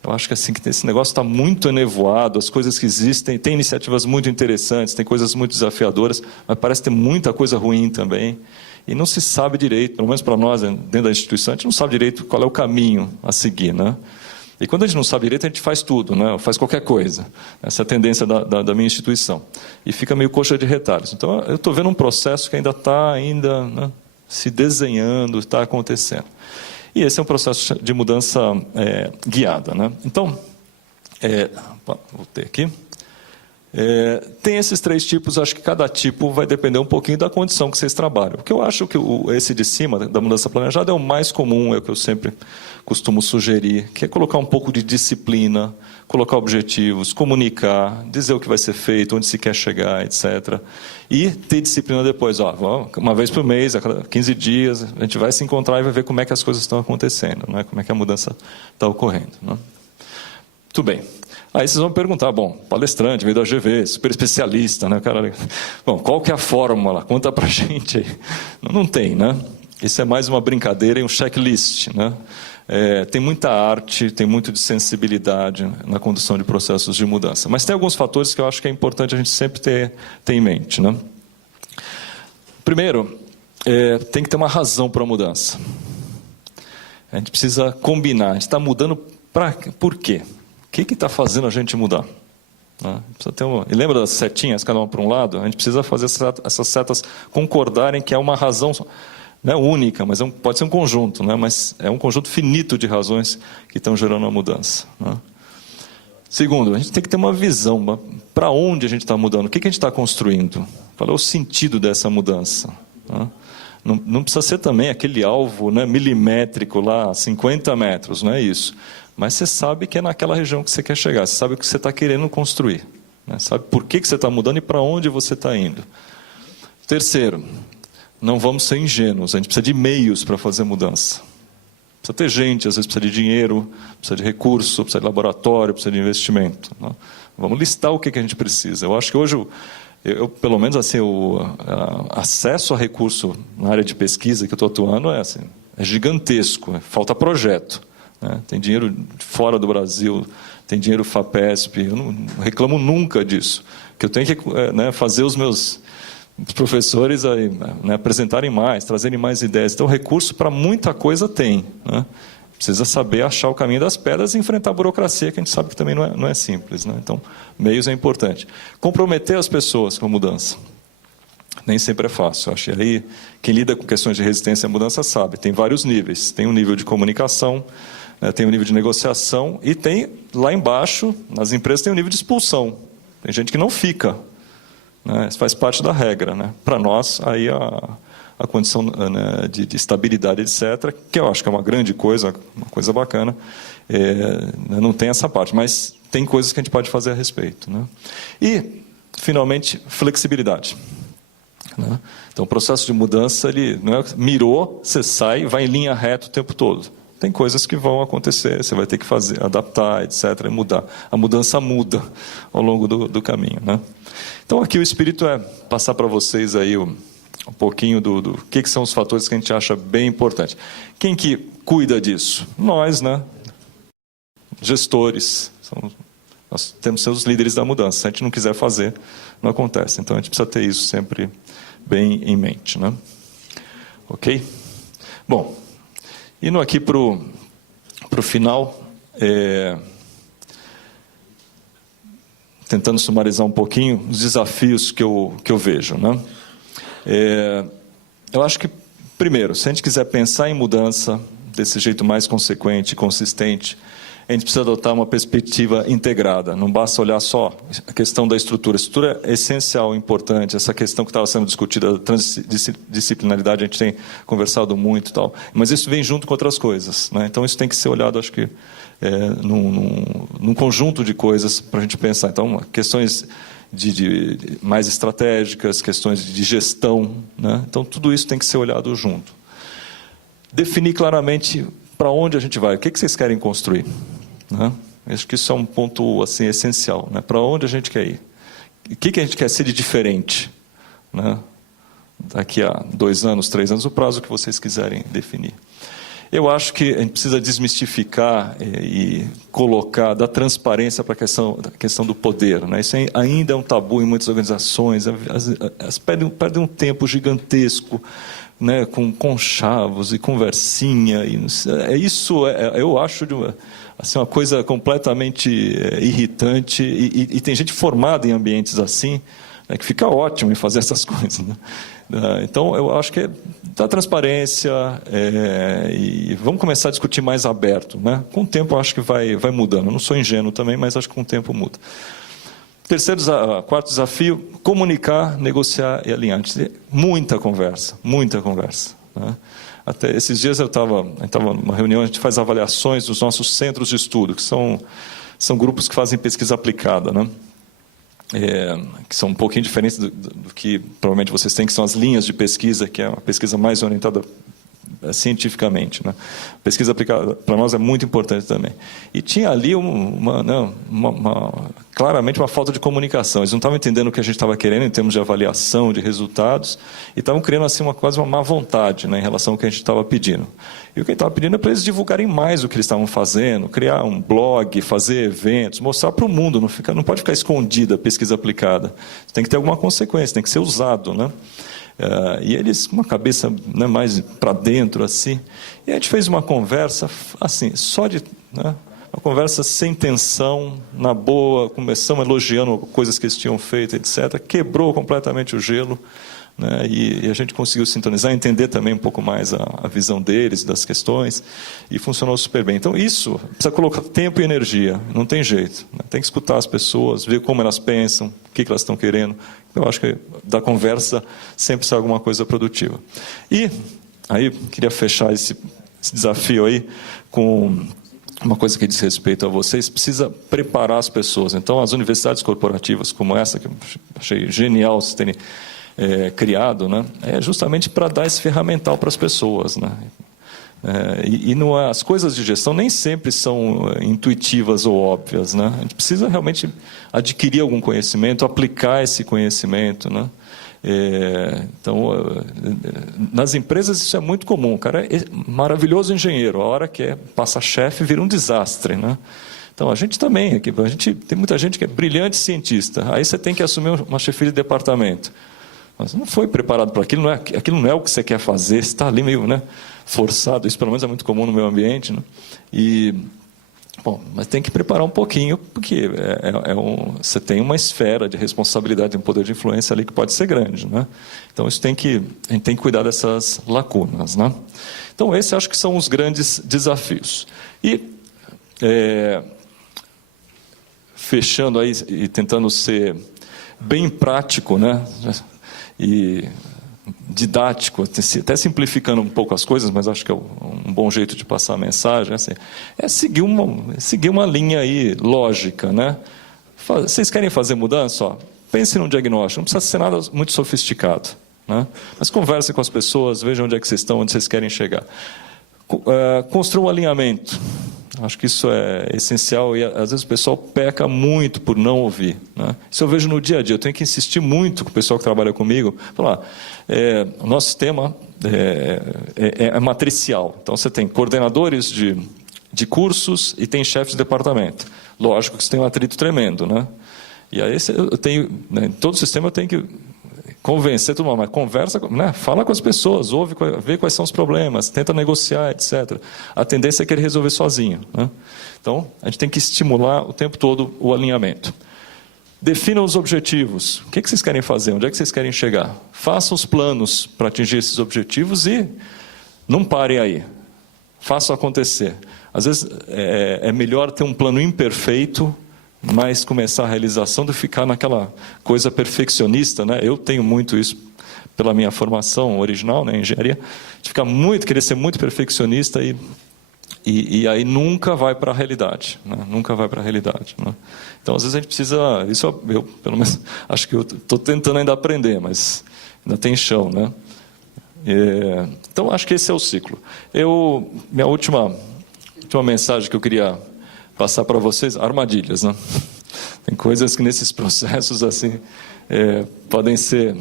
Eu acho que assim que esse negócio está muito enevoado, as coisas que existem, tem iniciativas muito interessantes, tem coisas muito desafiadoras, mas parece ter muita coisa ruim também. E não se sabe direito, pelo menos para nós, dentro da instituição, a gente não sabe direito qual é o caminho a seguir, né? E quando a gente não sabe direito, a gente faz tudo, né? Faz qualquer coisa. Essa é a tendência da minha instituição. E fica meio coxa de retalhos. Então, eu estou vendo um processo que ainda está né, se desenhando, está acontecendo. E esse é um processo de mudança guiada, né? Então, vou ter aqui. Tem esses 3 tipos, acho que cada tipo vai depender um pouquinho da condição que vocês trabalham. Porque eu acho que esse de cima, da mudança planejada, é o mais comum, é o que eu sempre costumo sugerir, que é colocar um pouco de disciplina, colocar objetivos, comunicar, dizer o que vai ser feito, onde se quer chegar, etc. E ter disciplina depois. Uma vez por mês, a cada 15 dias, a gente vai se encontrar e vai ver como é que as coisas estão acontecendo, né? Como é que a mudança está ocorrendo, né? Muito bem. Aí vocês vão perguntar, palestrante, veio da GV, super especialista, né? Cara, qual que é a fórmula? Conta pra gente aí. Não tem, né? Isso é mais uma brincadeira e um checklist, né? Tem muita arte, tem muito de sensibilidade na condução de processos de mudança. Mas tem alguns fatores que eu acho que é importante a gente sempre ter em mente, né? Primeiro, tem que ter uma razão para a mudança. A gente precisa combinar. A gente está mudando por quê? O que está fazendo a gente mudar? Precisa ter e lembra das setinhas, cada uma para um lado? A gente precisa fazer essas setas concordarem que é uma razão, não é única, mas pode ser um conjunto, né? Mas é um conjunto finito de razões que estão gerando a mudança, né? Segundo, a gente tem que ter uma visão para onde a gente está mudando, o que a gente está construindo, qual é o sentido dessa mudança, né? Não precisa ser também aquele alvo, né, milimétrico lá, 50 metros, não é isso. Mas você sabe que é naquela região que você quer chegar, você sabe o que você está querendo construir, né? Sabe por que você está mudando e para onde você está indo. Terceiro, não vamos ser ingênuos, a gente precisa de meios para fazer mudança. Precisa ter gente, às vezes precisa de dinheiro, precisa de recurso, precisa de laboratório, precisa de investimento, né? Vamos listar o que a gente precisa. Eu acho que hoje, pelo menos assim, o acesso a recurso na área de pesquisa que eu estou atuando é gigantesco, falta projeto, né? Tem dinheiro fora do Brasil, tem dinheiro FAPESP, eu não reclamo nunca disso, que eu tenho que fazer os meus professores aí, né, apresentarem mais, trazerem mais ideias. Então, recurso para muita coisa tem, né? Precisa saber achar o caminho das pedras e enfrentar a burocracia, que a gente sabe que também não é simples, né? Então, meios é importante. Comprometer as pessoas com a mudança. Nem sempre é fácil. Acho que aí, quem lida com questões de resistência à mudança sabe. Tem vários níveis. Tem um nível de comunicação, né, tem um nível de negociação e tem, lá embaixo, nas empresas, tem um nível de expulsão. Tem gente que não fica, né? Isso faz parte da regra, né? Para nós, aí a condição, né, de estabilidade, etc., que eu acho que é uma grande coisa, uma coisa bacana, não tem essa parte, mas tem coisas que a gente pode fazer a respeito, né? E, finalmente, flexibilidade, né? Então, o processo de mudança, ele não é mirou, você sai, vai em linha reta o tempo todo. Tem coisas que vão acontecer, você vai ter que fazer, adaptar, etc., e mudar. A mudança muda ao longo do caminho, né? Então, aqui o espírito é passar para vocês aí um pouquinho do que são os fatores que a gente acha bem importante. Quem que cuida disso? Nós, né? Gestores. Nós temos que ser os líderes da mudança. Se a gente não quiser fazer, não acontece. Então, a gente precisa ter isso sempre bem em mente, né? Ok? Bom, indo aqui para o final, tentando sumarizar um pouquinho os desafios que eu vejo, né? Eu acho que, primeiro, se a gente quiser pensar em mudança desse jeito mais consequente e consistente, a gente precisa adotar uma perspectiva integrada. Não basta olhar só a questão da estrutura. A estrutura é essencial, importante. Essa questão que estava sendo discutida, da transdisciplinaridade, a gente tem conversado muito e tal. Mas isso vem junto com outras coisas, né? Então, isso tem que ser olhado, acho que, num conjunto de coisas para a gente pensar. Então, questões mais estratégicas, questões de gestão, né? Então, tudo isso tem que ser olhado junto. Definir claramente para onde a gente vai, o que vocês querem construir, né? Acho que isso é um ponto assim, essencial, né? Para onde a gente quer ir, o que a gente quer ser de diferente, né? Daqui a 2 anos, 3 anos, o prazo que vocês quiserem definir. Eu acho que a gente precisa desmistificar e colocar, dar transparência para a questão do poder, né? Isso ainda é um tabu em muitas organizações, elas perdem um tempo gigantesco, né, com conchavos e conversinha. Eu acho assim, uma coisa completamente irritante, e tem gente formada em ambientes assim, né, que fica ótimo em fazer essas coisas, né? Então, eu acho que dá transparência, e vamos começar a discutir mais aberto, né? Com o tempo, eu acho que vai mudando. Eu não sou ingênuo também, mas acho que com o tempo muda. Quarto desafio, comunicar, negociar e alinhar. Muita conversa, né? Até esses dias a gente estava numa reunião, a gente faz avaliações dos nossos centros de estudo, que são grupos que fazem pesquisa aplicada, né? Que são um pouquinho diferentes do que provavelmente vocês têm, que são as linhas de pesquisa, que é uma pesquisa mais orientada cientificamente, né? Pesquisa aplicada para nós é muito importante também. E tinha ali claramente uma falta de comunicação. Eles não estavam entendendo o que a gente estava querendo em termos de avaliação, de resultados, e estavam criando assim quase uma má vontade, né, em relação ao que a gente estava pedindo. E o que a gente estava pedindo é para eles divulgarem mais o que eles estavam fazendo, criar um blog, fazer eventos, mostrar para o mundo. Não pode ficar escondida a pesquisa aplicada. Tem que ter alguma consequência, tem que ser usado, né? E eles com uma cabeça, né, mais para dentro assim, e a gente fez uma conversa assim, né, uma conversa sem tensão, na boa, começamos elogiando coisas que eles tinham feito, etc. Quebrou completamente o gelo, né, e a gente conseguiu sintonizar, entender também um pouco mais a visão deles, das questões, e funcionou super bem. Então isso precisa colocar tempo e energia, não tem jeito, né? Tem que escutar as pessoas, ver como elas pensam, o que elas estão querendo. Eu acho que da conversa sempre sai alguma coisa produtiva. E aí queria fechar esse desafio aí com uma coisa que diz respeito a vocês. Precisa preparar as pessoas. Então, as universidades corporativas como essa, que eu achei genial vocês terem criado, né, é justamente para dar esse ferramental para as pessoas, né? As coisas de gestão nem sempre são intuitivas ou óbvias, né? A gente precisa realmente adquirir algum conhecimento, aplicar esse conhecimento, né? Então, nas empresas isso é muito comum. O cara é maravilhoso engenheiro, a hora que passa chefe vira um desastre, né? Então, a gente também, tem muita gente que é brilhante cientista, aí você tem que assumir uma chefia de departamento. Mas não foi preparado para aquilo, aquilo não é o que você quer fazer, você está ali meio, né, forçado. Isso pelo menos é muito comum no meu ambiente, né? Mas tem que preparar um pouquinho, porque você tem uma esfera de responsabilidade, um poder de influência ali que pode ser grande, né? Então a gente tem que cuidar dessas lacunas, né? Então esses acho que são os grandes desafios. E fechando aí e tentando ser bem prático, né, e didático, até simplificando um pouco as coisas, mas acho que é um bom jeito de passar a mensagem, assim, seguir uma linha aí lógica, né? Vocês querem fazer mudança? Ó, pense num diagnóstico, não precisa ser nada muito sofisticado, né? Mas converse com as pessoas, vejam onde é que vocês estão, onde vocês querem chegar. Construa um alinhamento. Acho que isso é essencial e às vezes o pessoal peca muito por não ouvir, né? Isso eu vejo no dia a dia. Eu tenho que insistir muito com o pessoal que trabalha comigo. Falar, o nosso sistema é matricial. Então você tem coordenadores de cursos e tem chefes de departamento. Lógico que isso tem um atrito tremendo, né? E aí eu tenho, né, em todo o sistema eu tenho que convencer todo mundo, mas conversa, né, fala com as pessoas, ouve, vê quais são os problemas, tenta negociar, etc. A tendência é querer resolver sozinho, né? Então, a gente tem que estimular o tempo todo o alinhamento. Definam os objetivos. O que vocês querem fazer? Onde é que vocês querem chegar? Façam os planos para atingir esses objetivos e não parem aí. faço acontecer. Às vezes é melhor ter um plano imperfeito, mas começar a realização do que ficar naquela coisa perfeccionista, né? Eu tenho muito isso pela minha formação original, né, engenharia, de querer ser muito perfeccionista e aí nunca vai para a realidade, né? Nunca vai para a realidade, né? Então, às vezes a gente precisa, isso eu pelo menos acho que eu estou tentando ainda aprender, mas ainda tem chão, né? Então, acho que esse é o ciclo. Minha última mensagem que eu queria passar para vocês, armadilhas, né? Tem coisas que nesses processos assim podem ser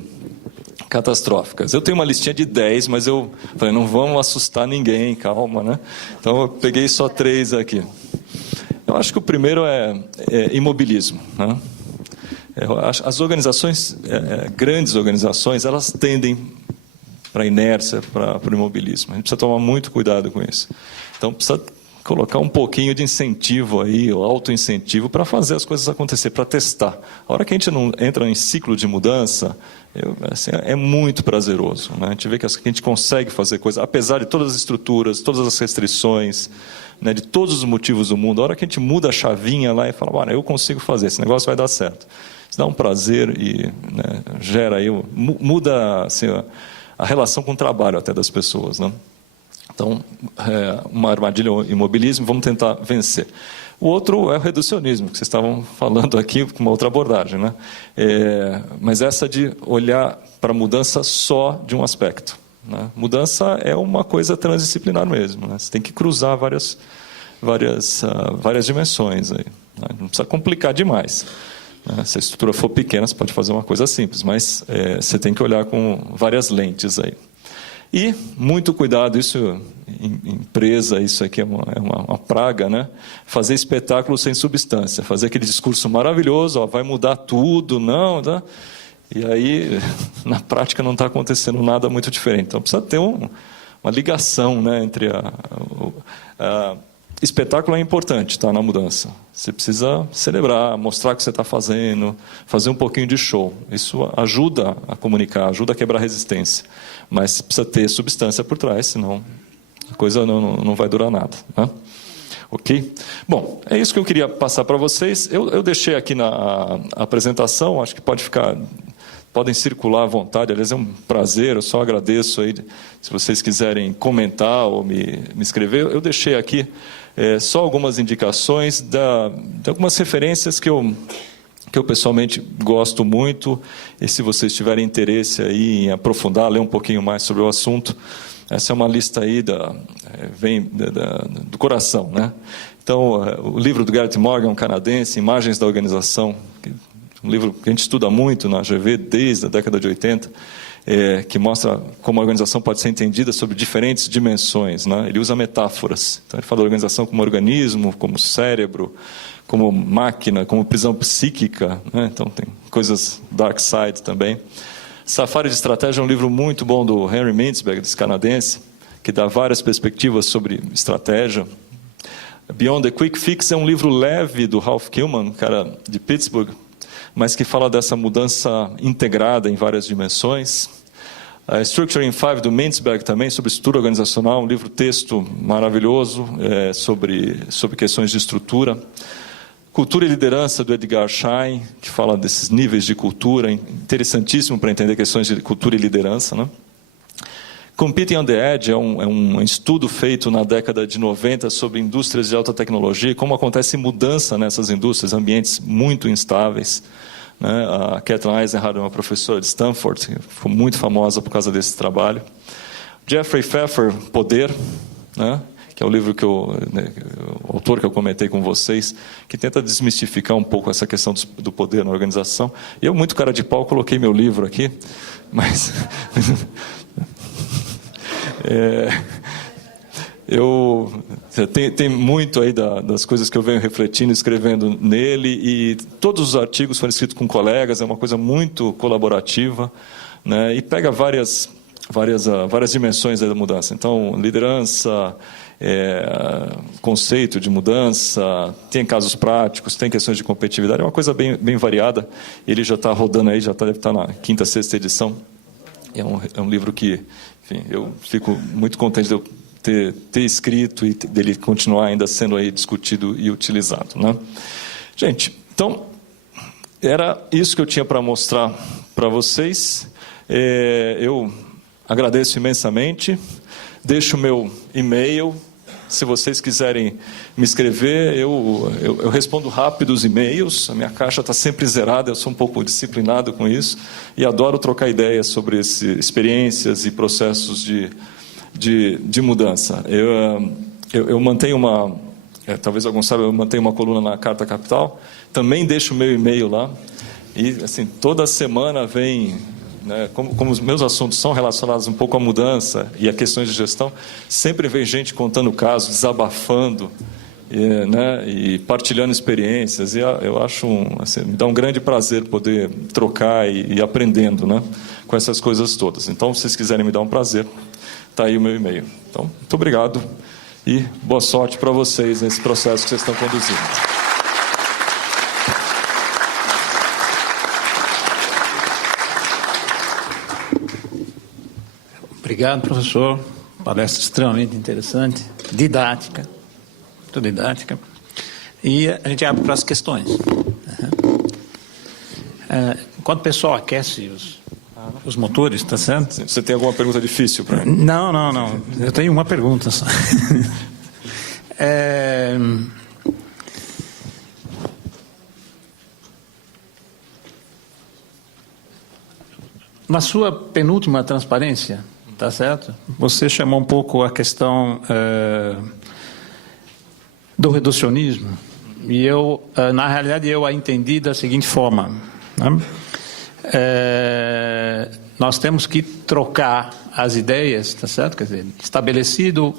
catastróficas. Eu tenho uma listinha de 10, mas eu falei, não vamos assustar ninguém, calma, né? Então eu peguei só 3 aqui. Eu acho que o primeiro é imobilismo, né? As organizações, grandes organizações, elas tendem para a inércia, para o imobilismo. A gente precisa tomar muito cuidado com isso. Então precisa colocar um pouquinho de incentivo aí, o auto-incentivo, para fazer as coisas acontecer, para testar. A hora que a gente não entra em ciclo de mudança, assim, é muito prazeroso, né? A gente vê que a gente consegue fazer coisas, apesar de todas as estruturas, todas as restrições, né, de todos os motivos do mundo. A hora que a gente muda a chavinha lá e fala, eu consigo fazer, esse negócio vai dar certo. Isso dá um prazer e, né, gera aí, muda assim, a relação com o trabalho até das pessoas, né? Então, uma armadilha, o imobilismo, vamos tentar vencer. O outro é o reducionismo, que vocês estavam falando aqui com uma outra abordagem, né? Mas essa de olhar para a mudança só de um aspecto, né? Mudança é uma coisa transdisciplinar mesmo, né? Você tem que cruzar várias dimensões aí, né? Não precisa complicar demais, né? Se a estrutura for pequena, você pode fazer uma coisa simples, mas você tem que olhar com várias lentes aí. E muito cuidado, isso em empresa, isso aqui é uma praga, né? Fazer espetáculo sem substância, fazer aquele discurso maravilhoso, vai mudar tudo, não, tá? E aí, na prática, não está acontecendo nada muito diferente. Então, precisa ter uma ligação, né, entre espetáculo é importante, tá, na mudança. Você precisa celebrar, mostrar o que você está fazendo, fazer um pouquinho de show. Isso ajuda a comunicar, ajuda a quebrar resistência. Mas precisa ter substância por trás, senão a coisa não vai durar nada, né? Ok? Bom, é isso que eu queria passar para vocês. Eu deixei aqui na apresentação, acho que podem circular à vontade, aliás, é um prazer, eu só agradeço aí, se vocês quiserem comentar ou me escrever. Eu deixei aqui só algumas indicações de algumas referências que eu pessoalmente gosto muito, e se vocês tiverem interesse aí em aprofundar, ler um pouquinho mais sobre o assunto, essa é uma lista aí do coração, né? Então, o livro do Garrett Morgan, um canadense, Imagens da Organização, um livro que a gente estuda muito na GV desde a década de 80, que mostra como a organização pode ser entendida sobre diferentes dimensões, né? Ele usa metáforas. Então, ele fala da organização como organismo, como cérebro, como máquina, como prisão psíquica, né? Então tem coisas dark side também. Safari de Estratégia é um livro muito bom do Henry Mintzberg, desse canadense, que dá várias perspectivas sobre estratégia. Beyond the Quick Fix é um livro leve do Ralph Kilman, um cara de Pittsburgh, mas que fala dessa mudança integrada em várias dimensões. A Structuring 5 do Mintzberg também, sobre estrutura organizacional, um livro-texto maravilhoso sobre questões de estrutura. Cultura e Liderança, do Edgar Schein, que fala desses níveis de cultura, interessantíssimo para entender questões de cultura e liderança, né? Competing on the Edge é um estudo feito na década de 90 sobre indústrias de alta tecnologia, como acontece mudança nessas indústrias, ambientes muito instáveis, né? A Kathleen Eisenhardt é uma professora de Stanford, que foi muito famosa por causa desse trabalho. Jeffrey Pfeffer, Poder, né? Que é o livro o autor que eu comentei com vocês, que tenta desmistificar um pouco essa questão do poder na organização. E eu, muito cara de pau, coloquei meu livro aqui, mas tem muito aí das coisas que eu venho refletindo, escrevendo nele, e todos os artigos foram escritos com colegas, é uma coisa muito colaborativa, né? E pega várias dimensões da mudança. Então, liderança, conceito de mudança, tem casos práticos, tem questões de competitividade, é uma coisa bem variada. Ele já está rodando aí, deve estar na 5ª, 6ª edição. É um livro que, enfim, eu fico muito contente de eu ter escrito e dele continuar ainda sendo aí discutido e utilizado, né? Gente, então, era isso que eu tinha para mostrar para vocês. Eu agradeço imensamente, deixo o meu e-mail, se vocês quiserem me escrever, eu respondo rápido os e-mails, a minha caixa está sempre zerada, eu sou um pouco disciplinado com isso, e adoro trocar ideias sobre experiências e processos de mudança. Eu mantenho talvez alguns saibam, eu mantenho uma coluna na Carta Capital, também deixo o meu e-mail lá, e assim, toda semana vem... Como os meus assuntos são relacionados um pouco à mudança e a questões de gestão, sempre vem gente contando casos, desabafando e partilhando experiências. E eu acho, assim, me dá um grande prazer poder trocar e ir aprendendo, com essas coisas todas. Então, se vocês quiserem me dar um prazer, está aí o meu e-mail. Então, muito obrigado e boa sorte para vocês nesse processo que vocês estão conduzindo. Obrigado, professor. Palestra extremamente interessante, didática, muito didática. E a gente abre para as questões. Enquanto o pessoal aquece os motores, está certo? Você tem alguma pergunta difícil para mim? Não. Eu tenho uma pergunta só. Na sua penúltima transparência, tá certo? Você chamou um pouco a questão do reducionismo, e na realidade, eu a entendi da seguinte forma, nós temos que trocar as ideias, tá certo? Quer dizer, estabelecido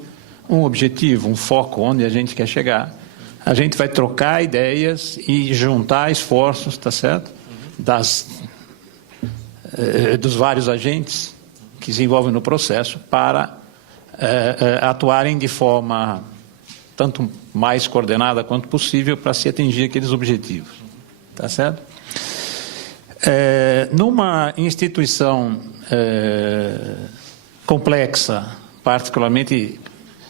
um objetivo, um foco onde a gente quer chegar, a gente vai trocar ideias e juntar esforços, tá certo? Dos vários agentes que se envolvem no processo para atuarem de forma tanto mais coordenada quanto possível para se atingir aqueles objetivos, tá certo? Numa instituição complexa, particularmente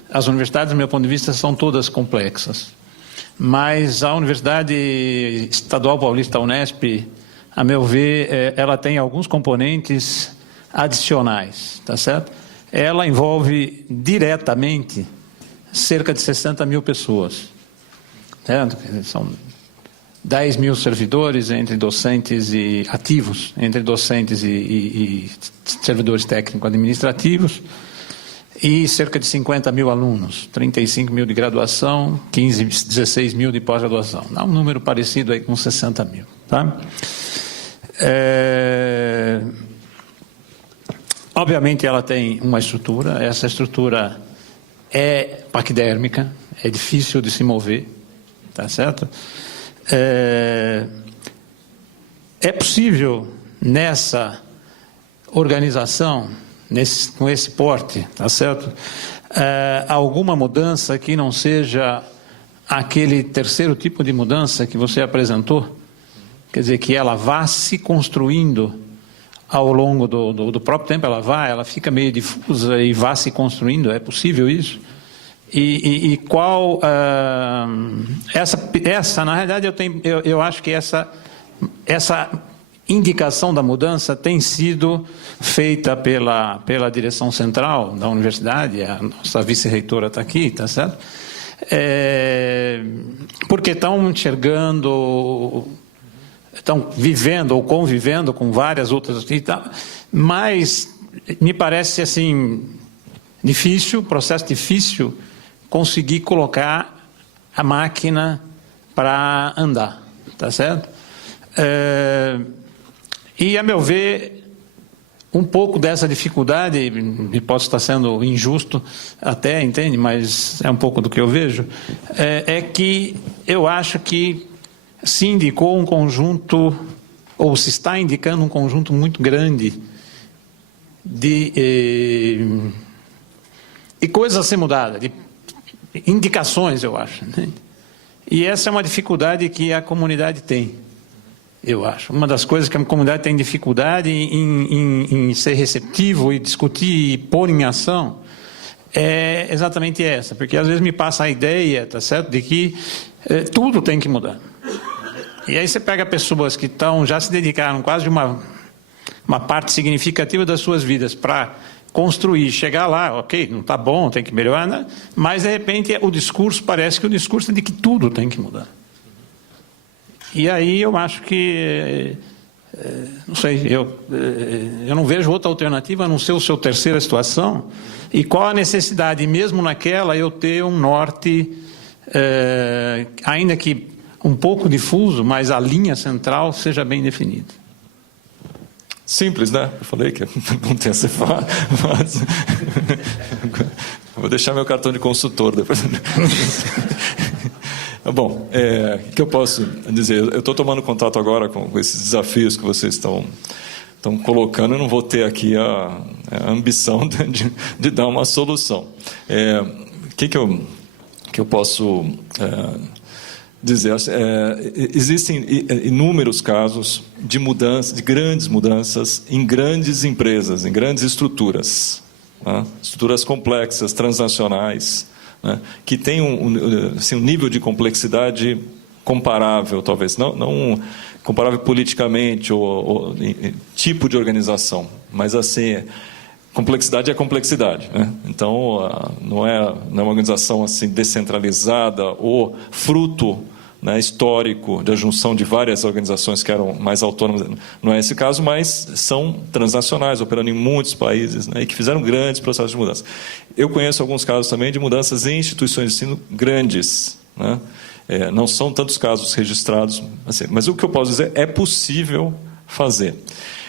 as universidades, do meu ponto de vista, são todas complexas, mas a Universidade Estadual Paulista, a Unesp, a meu ver, ela tem alguns componentes adicionais, tá certo? Ela envolve diretamente cerca de 60 mil pessoas, certo? São 10 mil servidores entre docentes e ativos, entre docentes e servidores técnico-administrativos, e cerca de 50 mil alunos, 35 mil de graduação, 16 mil de pós-graduação. Dá um número parecido aí com 60 mil, tá? Obviamente ela tem uma estrutura, essa estrutura é paquidérmica, é difícil de se mover, tá certo? É possível nessa organização, com esse porte, tá certo? Alguma mudança que não seja aquele terceiro tipo de mudança que você apresentou? Quer dizer, que ela vá se construindo ao longo do próprio tempo, ela fica meio difusa e vá se construindo, é possível isso? E qual... na realidade, eu acho que essa indicação da mudança tem sido feita pela direção central da universidade, a nossa vice-reitora está aqui, está certo? Porque estão enxergando... estão vivendo ou convivendo com várias outras, mas me parece assim processo difícil conseguir colocar a máquina para andar, tá certo? E a meu ver, um pouco dessa dificuldade, e posso estar sendo injusto até, entende? Mas é um pouco do que eu vejo, é que eu acho que se indicou um conjunto, ou se está indicando um conjunto muito grande de coisas a ser mudadas, de indicações, eu acho, né? E essa é uma dificuldade que a comunidade tem, eu acho. Uma das coisas que a comunidade tem dificuldade em ser receptivo e discutir e pôr em ação é exatamente essa, porque às vezes me passa a ideia, tá certo, de que tudo tem que mudar. E aí você pega pessoas que já se dedicaram quase uma parte significativa das suas vidas para construir, chegar lá, ok, não está bom, tem que melhorar, né? Mas de repente o discurso, parece que o discurso é de que tudo tem que mudar. E aí eu acho que, não sei, eu não vejo outra alternativa a não ser o seu terceira situação. E qual a necessidade, mesmo naquela, eu ter um norte, ainda que um pouco difuso, mas a linha central seja bem definida. Simples, né? Eu falei que não tem essa fala, mas... Vou deixar meu cartão de consultor depois. Bom, o que eu posso dizer? Eu estou tomando contato agora com esses desafios que vocês estão colocando. Eu não vou ter aqui a ambição de dar uma solução. O que eu posso dizer? Existem inúmeros casos de mudanças, de grandes mudanças em grandes empresas, em grandes estruturas, né? Estruturas complexas, transnacionais, né? Que têm um nível de complexidade comparável, talvez, não comparável politicamente ou tipo de organização, mas assim, complexidade é complexidade, né? Então não é uma organização assim descentralizada ou fruto, né, histórico da junção de várias organizações que eram mais autônomas. Não é esse caso, mas são transnacionais, operando em muitos países, né, e que fizeram grandes processos de mudança. Eu conheço alguns casos também de mudanças em instituições de ensino grandes, né? Não são tantos casos registrados, assim, mas o que eu posso dizer é possível fazer.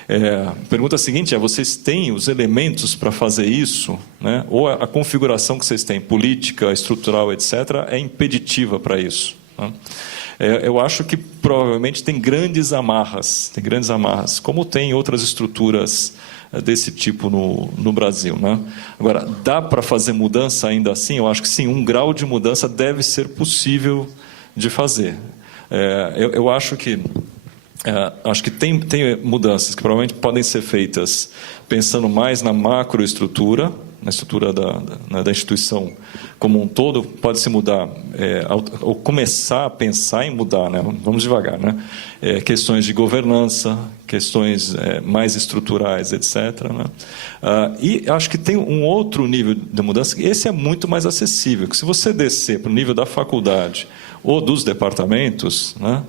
A pergunta seguinte é: vocês têm os elementos para fazer isso, né? Ou a configuração que vocês têm, política, estrutural, etc., é impeditiva para isso, né? Eu acho que provavelmente tem grandes amarras, como tem outras estruturas desse tipo no Brasil, né? Agora, dá para fazer mudança ainda assim? Eu acho que sim, um grau de mudança deve ser possível de fazer. Eu acho que tem mudanças que provavelmente podem ser feitas pensando mais na macroestrutura, na estrutura da instituição como um todo. Pode se mudar, ou começar a pensar em mudar, né? Vamos devagar, né? Questões de governança, questões mais estruturais, etc., né? E acho que tem um outro nível de mudança, esse é muito mais acessível, que se você descer para o nível da faculdade ou dos departamentos, né?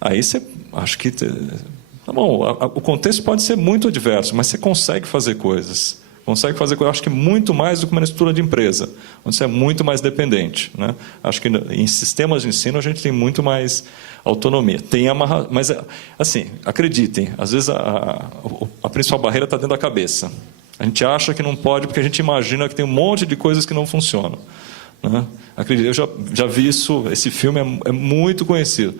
Aí você, acho que, tá bom, o contexto pode ser muito adverso, mas você consegue fazer coisas. Acho que muito mais do que uma estrutura de empresa, onde você é muito mais dependente, né? Acho que em sistemas de ensino a gente tem muito mais autonomia. Mas, assim, acreditem, às vezes a principal barreira está dentro da cabeça. A gente acha que não pode porque a gente imagina que tem um monte de coisas que não funcionam, né? Acredite, eu já vi isso, esse filme é muito conhecido.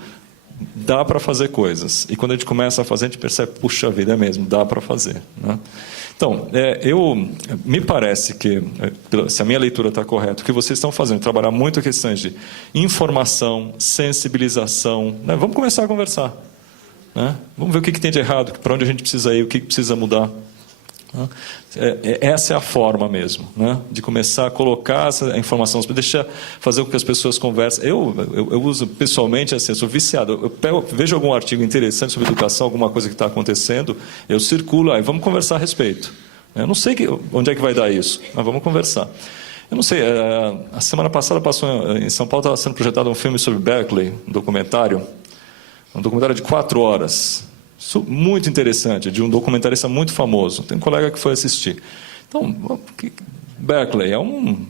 Dá para fazer coisas. E quando a gente começa a fazer, a gente percebe, puxa vida, é mesmo, dá para fazer, né? Então, me parece que, se a minha leitura está correta, o que vocês estão fazendo, trabalhar muito questões de informação, sensibilização, né? Vamos começar a conversar, né? Vamos ver o que tem de errado, para onde a gente precisa ir, o que precisa mudar. Essa é a forma mesmo, né? De começar a colocar essa informação, deixar fazer com que as pessoas conversem. Eu uso pessoalmente assim, eu sou viciado. Vejo algum artigo interessante sobre educação, alguma coisa que está acontecendo, eu circulo, aí vamos conversar a respeito. Eu não sei onde é que vai dar isso, mas vamos conversar. Eu não sei, a semana passada passou em São Paulo, estava sendo projetado um filme sobre Berkeley, um documentário de 4 horas. Muito interessante, de um documentarista muito famoso. Tem um colega que foi assistir. Então, Berkeley é uma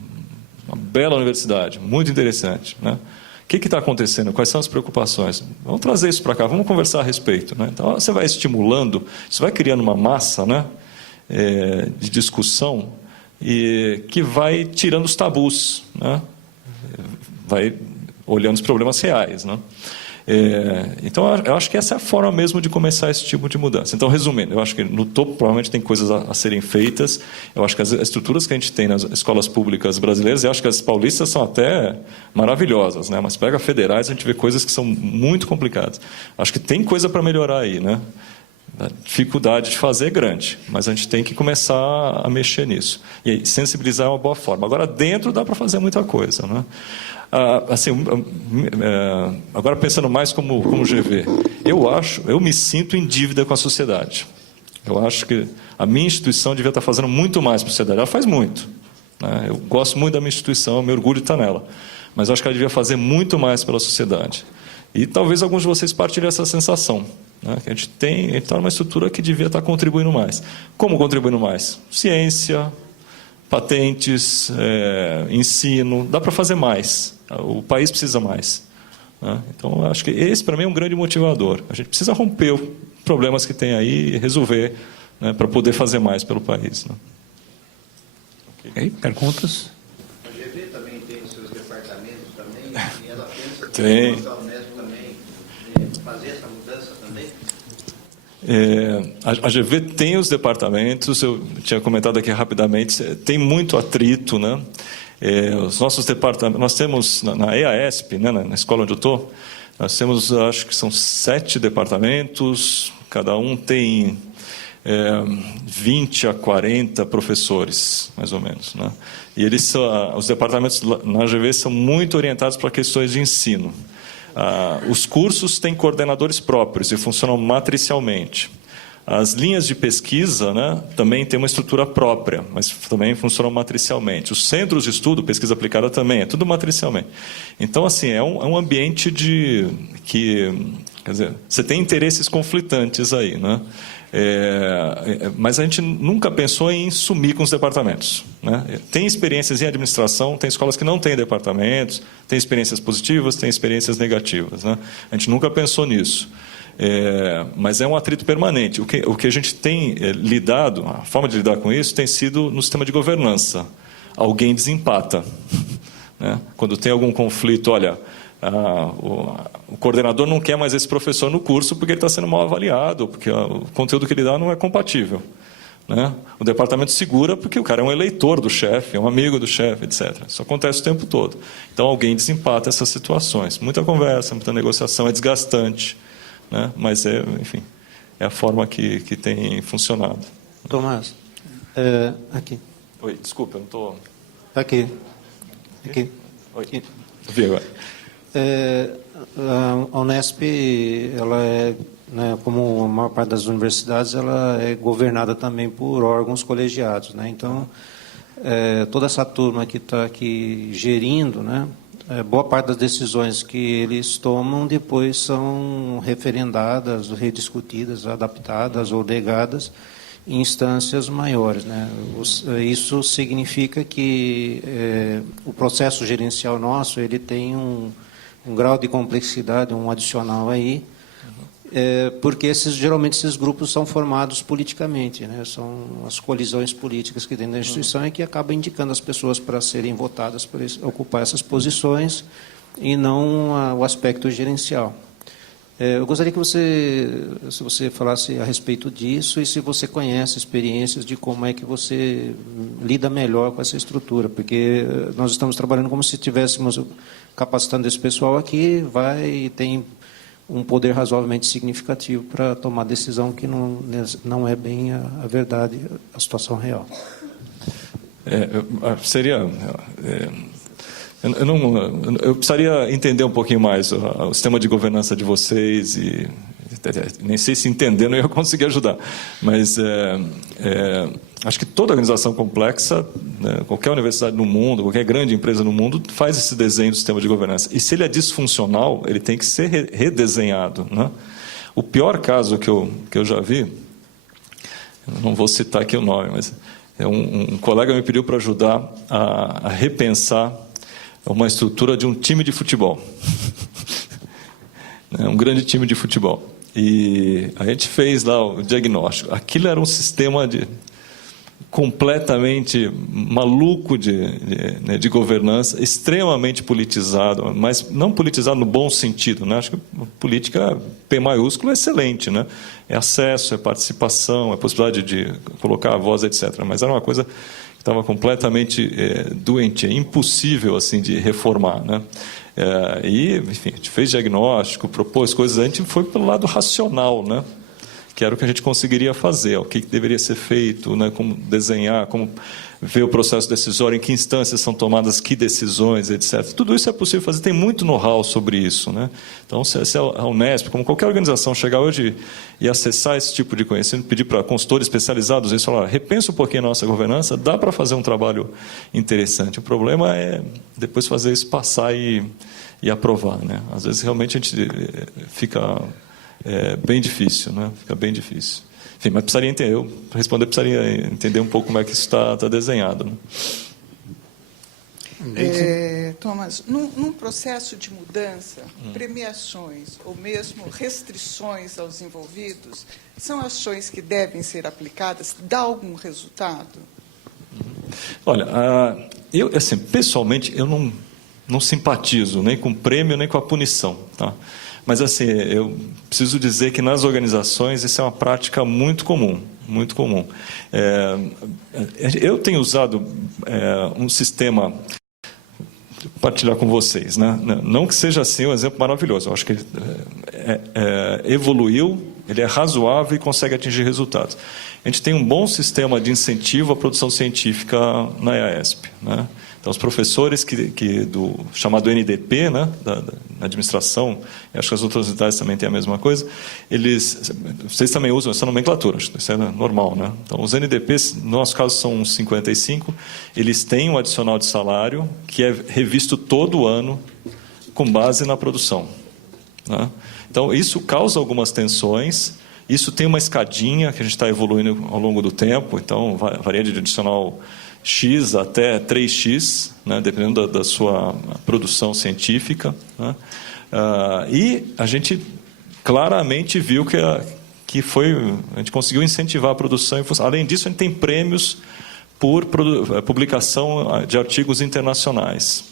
bela universidade, muito interessante, né? O que está acontecendo? Quais são as preocupações? Vamos trazer isso para cá, vamos conversar a respeito, né? Então, você vai estimulando, você vai criando uma massa, né, de discussão e que vai tirando os tabus, né? Vai olhando os problemas reais, né? Então, eu acho que essa é a forma mesmo de começar esse tipo de mudança. Então, resumindo, eu acho que no topo provavelmente tem coisas a serem feitas. Eu acho que as estruturas que a gente tem nas escolas públicas brasileiras, eu acho que as paulistas são até maravilhosas, né? Mas pega federais, a gente vê coisas que são muito complicadas. Acho que tem coisa para melhorar aí, né? A dificuldade de fazer é grande, mas a gente tem que começar a mexer nisso. E aí, sensibilizar é uma boa forma. Agora, dentro dá para fazer muita coisa, né? Agora pensando mais como GV, eu me sinto em dívida com a sociedade. Eu acho que a minha instituição devia estar fazendo muito mais para a sociedade. Ela faz muito, né? Eu gosto muito da minha instituição, me orgulho de estar nela. Mas eu acho que ela devia fazer muito mais pela sociedade. E talvez alguns de vocês partilhem essa sensação, né? Que a gente está numa estrutura que devia estar contribuindo mais. Como contribuindo mais? Ciência, patentes, ensino, dá para fazer mais. O país precisa mais, né? Então, acho que esse, para mim, é um grande motivador. A gente precisa romper os problemas que tem aí e resolver, né, para poder fazer mais pelo país, né? Ok, perguntas? A GV também tem os seus departamentos também, e ela pensa Tem. que a Unesp também fazer essa mudança também? A GV tem os departamentos, eu tinha comentado aqui rapidamente, tem muito atrito, né? Os nossos departamentos, nós temos na EASP, né, na escola onde eu estou, nós temos, acho que são 7 departamentos, cada um tem 20 a 40 professores, mais ou menos, né? E os departamentos na GV são muito orientados para questões de ensino. Os cursos têm coordenadores próprios e funcionam matricialmente. As linhas de pesquisa, né, também têm uma estrutura própria, mas também funcionam matricialmente. Os centros de estudo, pesquisa aplicada também, é tudo matricialmente. Então, assim, é um ambiente que, quer dizer, você tem interesses conflitantes aí, né? Mas a gente nunca pensou em sumir com os departamentos, né? Tem experiências em administração, tem escolas que não têm departamentos, tem experiências positivas, tem experiências negativas, né? A gente nunca pensou nisso. Mas é um atrito permanente. O que a gente tem lidado, a forma de lidar com isso tem sido no sistema de governança. Alguém desempata, né? Quando tem algum conflito, olha, o coordenador não quer mais esse professor no curso porque ele está sendo mal avaliado, porque o conteúdo que ele dá não é compatível, né? O departamento segura porque o cara é um eleitor do chefe, é um amigo do chefe, etc. Isso acontece o tempo todo. Então alguém desempata essas situações. Muita conversa, muita negociação, é desgastante, né? Mas enfim, é a forma que tem funcionado. Tomás, aqui. Oi, desculpa, eu não estou... Aqui. Oi, Aqui. vi agora. A Unesp, ela é, né, como a maior parte das universidades, ela é governada também por órgãos colegiados, né? Então, toda essa turma que está aqui gerindo, né, boa parte das decisões que eles tomam depois são referendadas, rediscutidas, adaptadas ou negadas em instâncias maiores, né? Isso significa que o processo gerencial nosso ele tem um grau de complexidade, um adicional aí, porque geralmente esses grupos são formados politicamente, né? São as colisões políticas que tem da instituição e que acabam indicando as pessoas para serem votadas para ocupar essas posições e não o aspecto gerencial. Eu gostaria que se você falasse a respeito disso e se você conhece experiências de como é que você lida melhor com essa estrutura, porque nós estamos trabalhando como se estivéssemos capacitando esse pessoal aqui, e tem um poder razoavelmente significativo para tomar decisão que não é bem a verdade, a situação real. Eu precisaria entender um pouquinho mais o sistema de governança de vocês e nem sei se entendendo eu ia conseguir ajudar, mas acho que toda organização complexa, né, qualquer universidade no mundo, qualquer grande empresa no mundo faz esse desenho do sistema de governança. E se ele é disfuncional, ele tem que ser redesenhado, né? O pior caso que eu já vi, eu não vou citar aqui o nome, mas um colega me pediu para ajudar a repensar uma estrutura de um time de futebol. Um grande time de futebol. E a gente fez lá o diagnóstico. Aquilo era um sistema completamente maluco de governança, extremamente politizado, mas não politizado no bom sentido, né? Acho que política P maiúsculo é excelente, né? É acesso, é participação, é possibilidade de colocar a voz, etc. Mas era uma coisa que estava completamente doente, impossível assim de reformar, né? E, enfim, a gente fez diagnóstico, propôs coisas, a gente foi pelo lado racional, né? que era o que a gente conseguiria fazer, o que deveria ser feito, né, como desenhar, como ver o processo decisório, em que instâncias são tomadas que decisões, etc. Tudo isso é possível fazer, tem muito know-how sobre isso, né? Então, se a Unesp, como qualquer organização, chegar hoje e acessar esse tipo de conhecimento, pedir para consultores especializados isso, falar, repensa um pouquinho a nossa governança, dá para fazer um trabalho interessante. O problema é depois fazer isso passar e aprovar, né? Às vezes, realmente, a gente fica bem difícil, né? Fica bem difícil. Enfim, mas precisaria entender, para responder, precisaria entender um pouco como é que isso está desenhado. Né? Thomas, num processo de mudança, premiações ou mesmo restrições aos envolvidos são ações que devem ser aplicadas? Dá algum resultado? Olha, eu, assim, pessoalmente, eu não simpatizo nem com o prêmio nem com a punição, tá? Mas, assim, eu preciso dizer que nas organizações isso é uma prática muito comum, muito comum. Eu tenho usado um sistema, compartilhar com vocês, né? Não que seja assim um exemplo maravilhoso, eu acho que ele evoluiu, ele é razoável e consegue atingir resultados. A gente tem um bom sistema de incentivo à produção científica na EASP, né? Então, os professores do chamado NDP, né, da administração, acho que as outras unidades também têm a mesma coisa, vocês também usam essa nomenclatura, acho que isso é normal, né? Então, os NDPs, no nosso caso, são 55, eles têm um adicional de salário que é revisto todo ano com base na produção, né? Então, isso causa algumas tensões, isso tem uma escadinha que a gente está evoluindo ao longo do tempo, então, varia de adicional X até 3X, né, dependendo da sua produção científica, né? E a gente claramente viu que a gente conseguiu incentivar a produção. Além disso, a gente tem prêmios por publicação de artigos internacionais,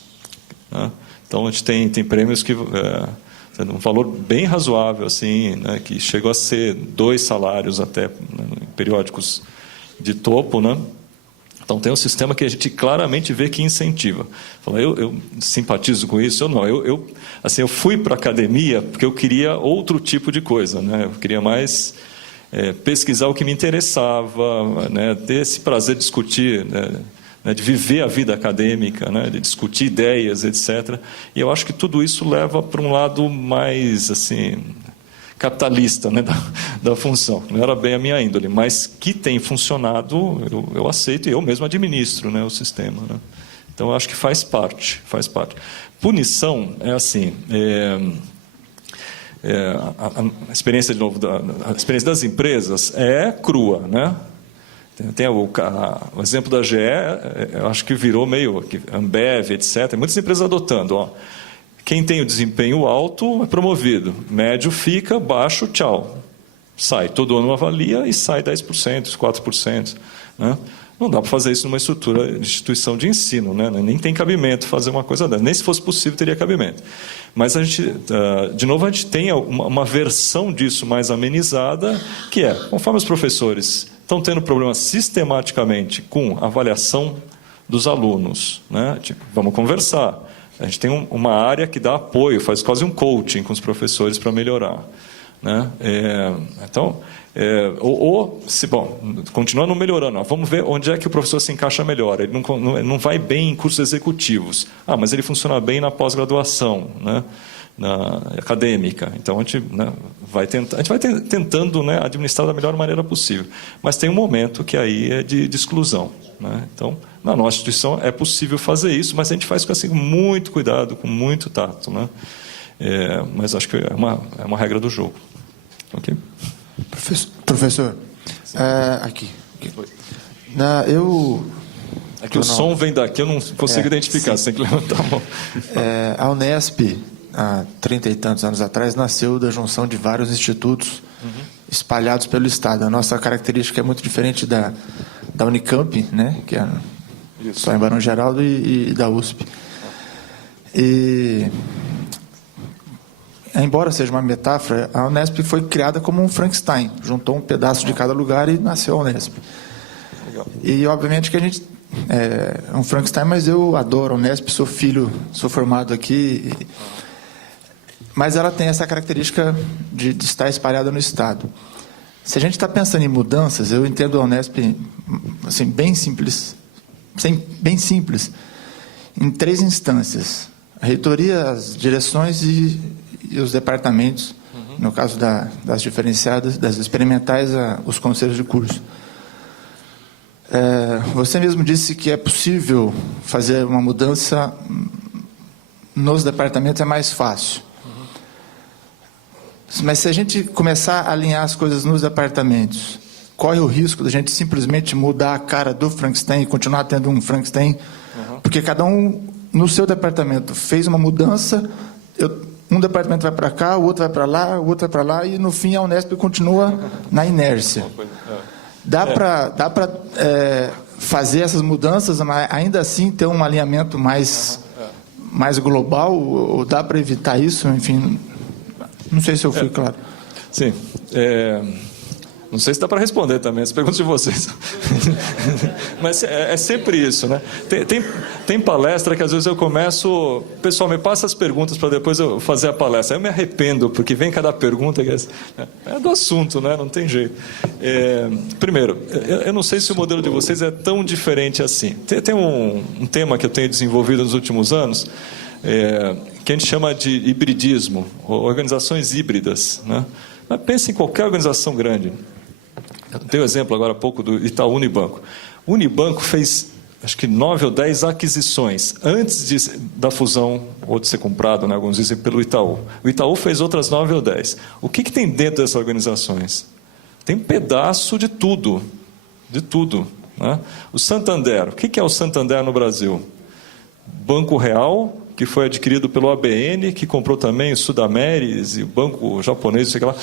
né? Então, a gente tem prêmios que um valor bem razoável, assim, né, que chegou a ser 2 salários até, né, em periódicos de topo, né? Então, tem um sistema que a gente claramente vê que incentiva. Eu simpatizo com isso, eu fui para a academia porque eu queria outro tipo de coisa, né? Eu queria mais pesquisar o que me interessava, né? Ter esse prazer de discutir, né? De viver a vida acadêmica, né? De discutir ideias, etc. E eu acho que tudo isso leva para um lado mais, assim, capitalista, né, da função. Não era bem a minha índole, mas que tem funcionado, eu aceito e eu mesmo administro, né, o sistema, né? Então, eu acho que faz parte. Punição é assim, a experiência, de novo, a experiência das empresas é crua, né? Tem o exemplo da GE, eu acho que virou meio Ambev, etc. Muitas empresas adotando, quem tem o desempenho alto é promovido, médio fica, baixo, tchau. Sai, todo ano avalia e sai 10%, 4%. Né? Não dá para fazer isso numa instituição de ensino, né? Nem tem cabimento fazer uma coisa dessa. Nem se fosse possível teria cabimento. Mas a gente, de novo, a gente tem uma versão disso mais amenizada, que é, conforme os professores estão tendo problemas sistematicamente com a avaliação dos alunos, né? Tipo, vamos conversar. A gente tem uma área que dá apoio, faz quase um coaching com os professores para melhorar, né? Então, continuando melhorando, vamos ver onde é que o professor se encaixa melhor. Ele não vai bem em cursos executivos. Mas ele funciona bem na pós-graduação, né? Na acadêmica. Então, a gente, né, vai tentando, né, administrar da melhor maneira possível. Mas tem um momento que aí é de exclusão, né? Então, na nossa instituição é possível fazer isso, mas a gente faz com assim, muito cuidado, com muito tato, né? Mas acho que é uma regra do jogo. Ok? Professor, aqui. É que o som vem daqui, eu não consigo identificar, você tem que levantar a mão. A Unesp, há 30 e tantos anos atrás, nasceu da junção de vários institutos espalhados pelo Estado. A nossa característica é muito diferente da Unicamp, né, que é só em Barão Geraldo, e da USP. E, embora seja uma metáfora, a Unesp foi criada como um Frankenstein. Juntou um pedaço de cada lugar e nasceu a Unesp. Legal. E, obviamente, que a gente é um Frankenstein, mas eu adoro a Unesp, sou formado aqui. Mas ela tem essa característica de estar espalhada no Estado. Se a gente está pensando em mudanças, eu entendo a Unesp assim, bem simples, em 3 instâncias: a reitoria, as direções e os departamentos, no caso das diferenciadas, das experimentais, os conselhos de curso. Você mesmo disse que é possível fazer uma mudança nos departamentos, é mais fácil. Mas se a gente começar a alinhar as coisas nos departamentos, corre o risco de a gente simplesmente mudar a cara do Frankenstein e continuar tendo um Frankenstein, porque cada um, no seu departamento, fez uma mudança, um departamento vai para cá, o outro vai para lá, o outro vai para lá, e no fim a Unesp continua na inércia. Dá para fazer essas mudanças, mas ainda assim ter um alinhamento mais global, ou dá para evitar isso? Enfim, não sei se eu fui claro. Sim. Não sei se dá para responder também as perguntas de vocês. Mas é sempre isso, né? Tem palestra que às vezes eu começo... Pessoal, me passa as perguntas para depois eu fazer a palestra. Aí eu me arrependo, porque vem cada pergunta que é do assunto, né? Não tem jeito. Primeiro, eu não sei se o modelo de vocês é tão diferente assim. Tem um tema que eu tenho desenvolvido nos últimos anos, que a gente chama de hibridismo, organizações híbridas, né? Mas pense em qualquer organização grande. Eu dei o exemplo agora há pouco do Itaú Unibanco. O Unibanco fez, acho que 9 ou 10 aquisições antes da fusão, ou de ser comprado, né, alguns dizem, pelo Itaú. O Itaú fez outras 9 ou 10. O que tem dentro dessas organizações? Tem um pedaço de tudo. De tudo. Né? O Santander. O que é o Santander no Brasil? Banco Real, que foi adquirido pelo ABN, que comprou também o Sudameris e o banco japonês, sei lá.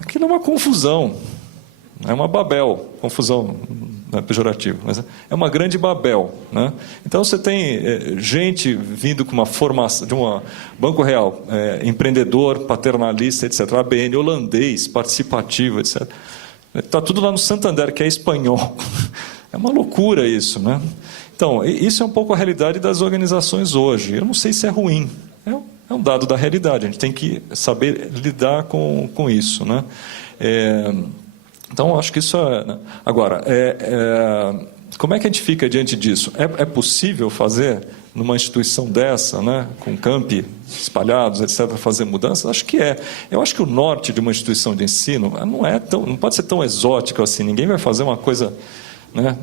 Aquilo é uma confusão. É uma Babel, confusão, não é pejorativo, mas é uma grande Babel, né? Então você tem gente vindo com uma formação de um Banco Real, empreendedor, paternalista, etc. ABN holandês, participativo, etc. Está tudo lá no Santander, que é espanhol. É uma loucura isso, né? Então, isso é um pouco a realidade das organizações hoje. Eu não sei se é ruim. É um dado da realidade. A gente tem que saber lidar com isso, né? Então, acho que isso é... Né? Agora, como é que a gente fica diante disso? É possível fazer, numa instituição dessa, né, com campi espalhados, etc., fazer mudanças? Acho que é. Eu acho que o norte de uma instituição de ensino não pode ser tão exótico assim. Ninguém vai fazer uma coisa... Né,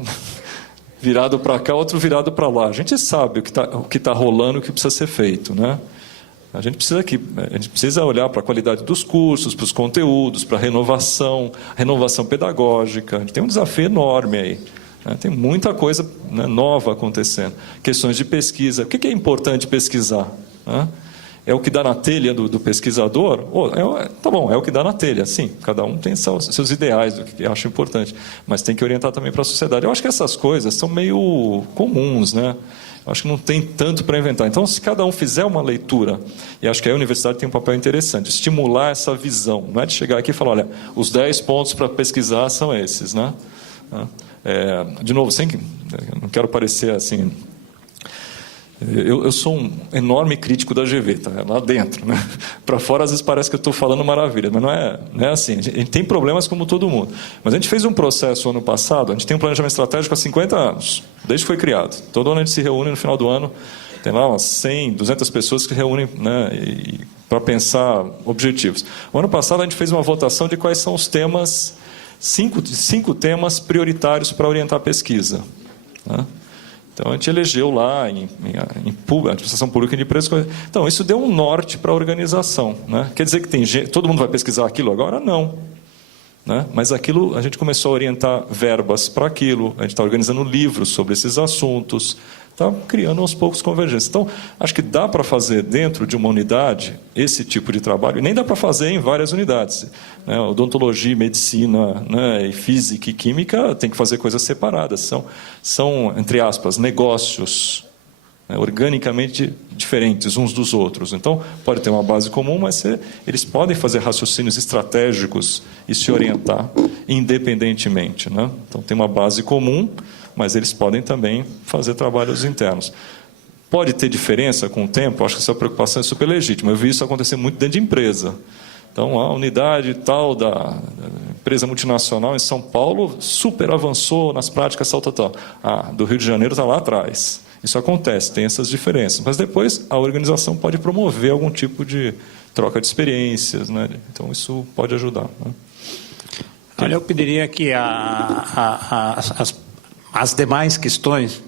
virado para cá, outro virado para lá. A gente sabe o que tá rolando, o que precisa ser feito, né? A gente precisa olhar para a qualidade dos cursos, para os conteúdos, para a renovação pedagógica. A gente tem um desafio enorme aí, né? Tem muita coisa, né, nova acontecendo. Questões de pesquisa. O que é importante pesquisar? Né? É o que dá na telha do pesquisador? Tá bom, é o que dá na telha, sim. Cada um tem seus ideais do que acha importante, mas tem que orientar também para a sociedade. Eu acho que essas coisas são meio comuns, né? Eu acho que não tem tanto para inventar. Então, se cada um fizer uma leitura, e acho que a universidade tem um papel interessante, estimular essa visão, não é de chegar aqui e falar, olha, os 10 pontos para pesquisar são esses, né? De novo, não quero parecer assim... Eu sou um enorme crítico da GV, tá? Lá dentro, né? Para fora, às vezes, parece que eu estou falando maravilha, mas não é assim. A gente tem problemas como todo mundo. Mas a gente fez um processo ano passado, a gente tem um planejamento estratégico há 50 anos, desde que foi criado. Todo ano a gente se reúne no final do ano, tem lá umas 100, 200 pessoas que se reúnem, né, para pensar objetivos. O ano passado a gente fez uma votação de quais são os temas, 5 temas prioritários para orientar a pesquisa, né? Então, a gente elegeu lá em administração pública de empresas. Então, isso deu um norte para a organização, né? Quer dizer que todo mundo vai pesquisar aquilo agora? Não. Né? Mas aquilo, a gente começou a orientar verbas para aquilo, a gente está organizando livros sobre esses assuntos, está criando aos poucos convergência. Então, acho que dá para fazer dentro de uma unidade esse tipo de trabalho, e nem dá para fazer em várias unidades. Né? Odontologia, medicina, né, e física e química tem que fazer coisas separadas. São entre aspas, negócios, né, organicamente diferentes uns dos outros. Então, pode ter uma base comum, mas eles podem fazer raciocínios estratégicos e se orientar independentemente. Né? Então, tem uma base comum, mas eles podem também fazer trabalhos internos. Pode ter diferença com o tempo? Acho que essa preocupação é super legítima. Eu vi isso acontecer muito dentro de empresa. Então, a unidade tal da empresa multinacional em São Paulo super avançou nas práticas tal. Do Rio de Janeiro está lá atrás. Isso acontece, tem essas diferenças. Mas depois a organização pode promover algum tipo de troca de experiências, né? Então isso pode ajudar, né? Olha, eu pediria que as demais questões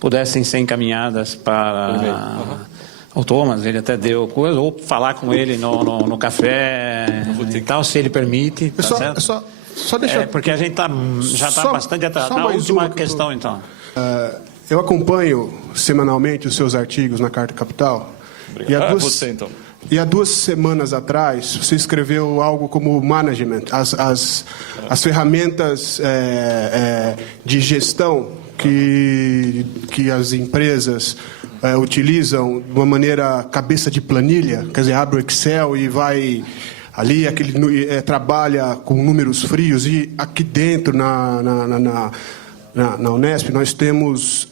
pudessem ser encaminhadas para o Thomas, ele até deu coisa, ou falar com ele no café e tal, se ele permite. Tá certo? Só deixa... Porque a gente já está bastante atrasado. A última questão, então. Eu acompanho semanalmente os seus artigos na Carta Capital. Obrigado. Você, então. E há 2 semanas atrás, você escreveu algo como management, as ferramentas de gestão que as empresas utilizam de uma maneira cabeça de planilha, quer dizer, abre o Excel e vai ali, trabalha com números frios, e aqui dentro na Unesp nós temos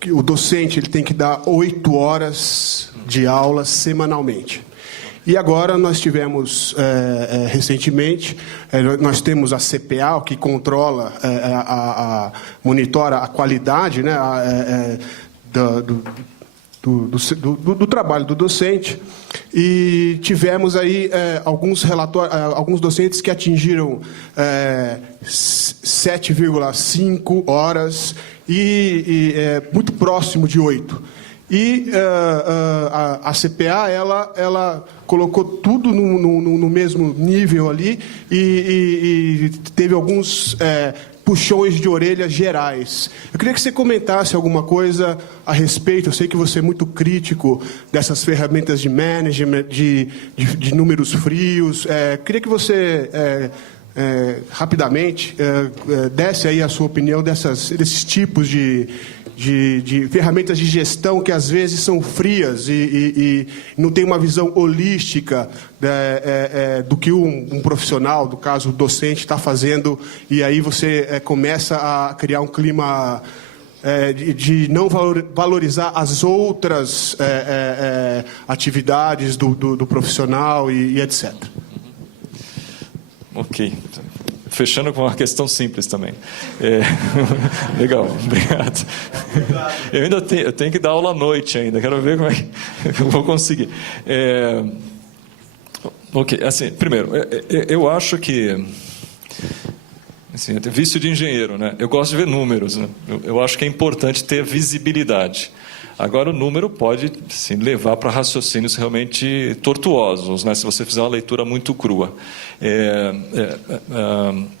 que o docente ele tem que dar 8 horas de aula semanalmente. E agora nós tivemos, recentemente, nós temos a CPA, que controla, monitora a qualidade, né, do trabalho do docente, e tivemos aí alguns docentes que atingiram 7,5 horas e muito próximo de 8. E a CPA ela colocou tudo no mesmo nível ali e teve alguns puxões de orelha gerais. Eu queria que você comentasse alguma coisa a respeito. Eu sei que você é muito crítico dessas ferramentas de management, de números frios. Queria que você rapidamente desse aí a sua opinião desses tipos de ferramentas de gestão que às vezes são frias e não tem uma visão holística do que um profissional, no caso o docente, está fazendo, e aí você começa a criar um clima de não valorizar as outras atividades do profissional e etc. Ok. Fechando com uma questão simples também. Legal, obrigado. Eu ainda tenho que dar aula à noite ainda, quero ver como é que eu vou conseguir. Ok, assim, primeiro, eu acho que... Assim, eu tenho vício de engenheiro, né? Eu gosto de ver números, né? Eu acho que é importante ter visibilidade. Agora, o número pode assim, levar para raciocínios realmente tortuosos, né, se você fizer uma leitura muito crua.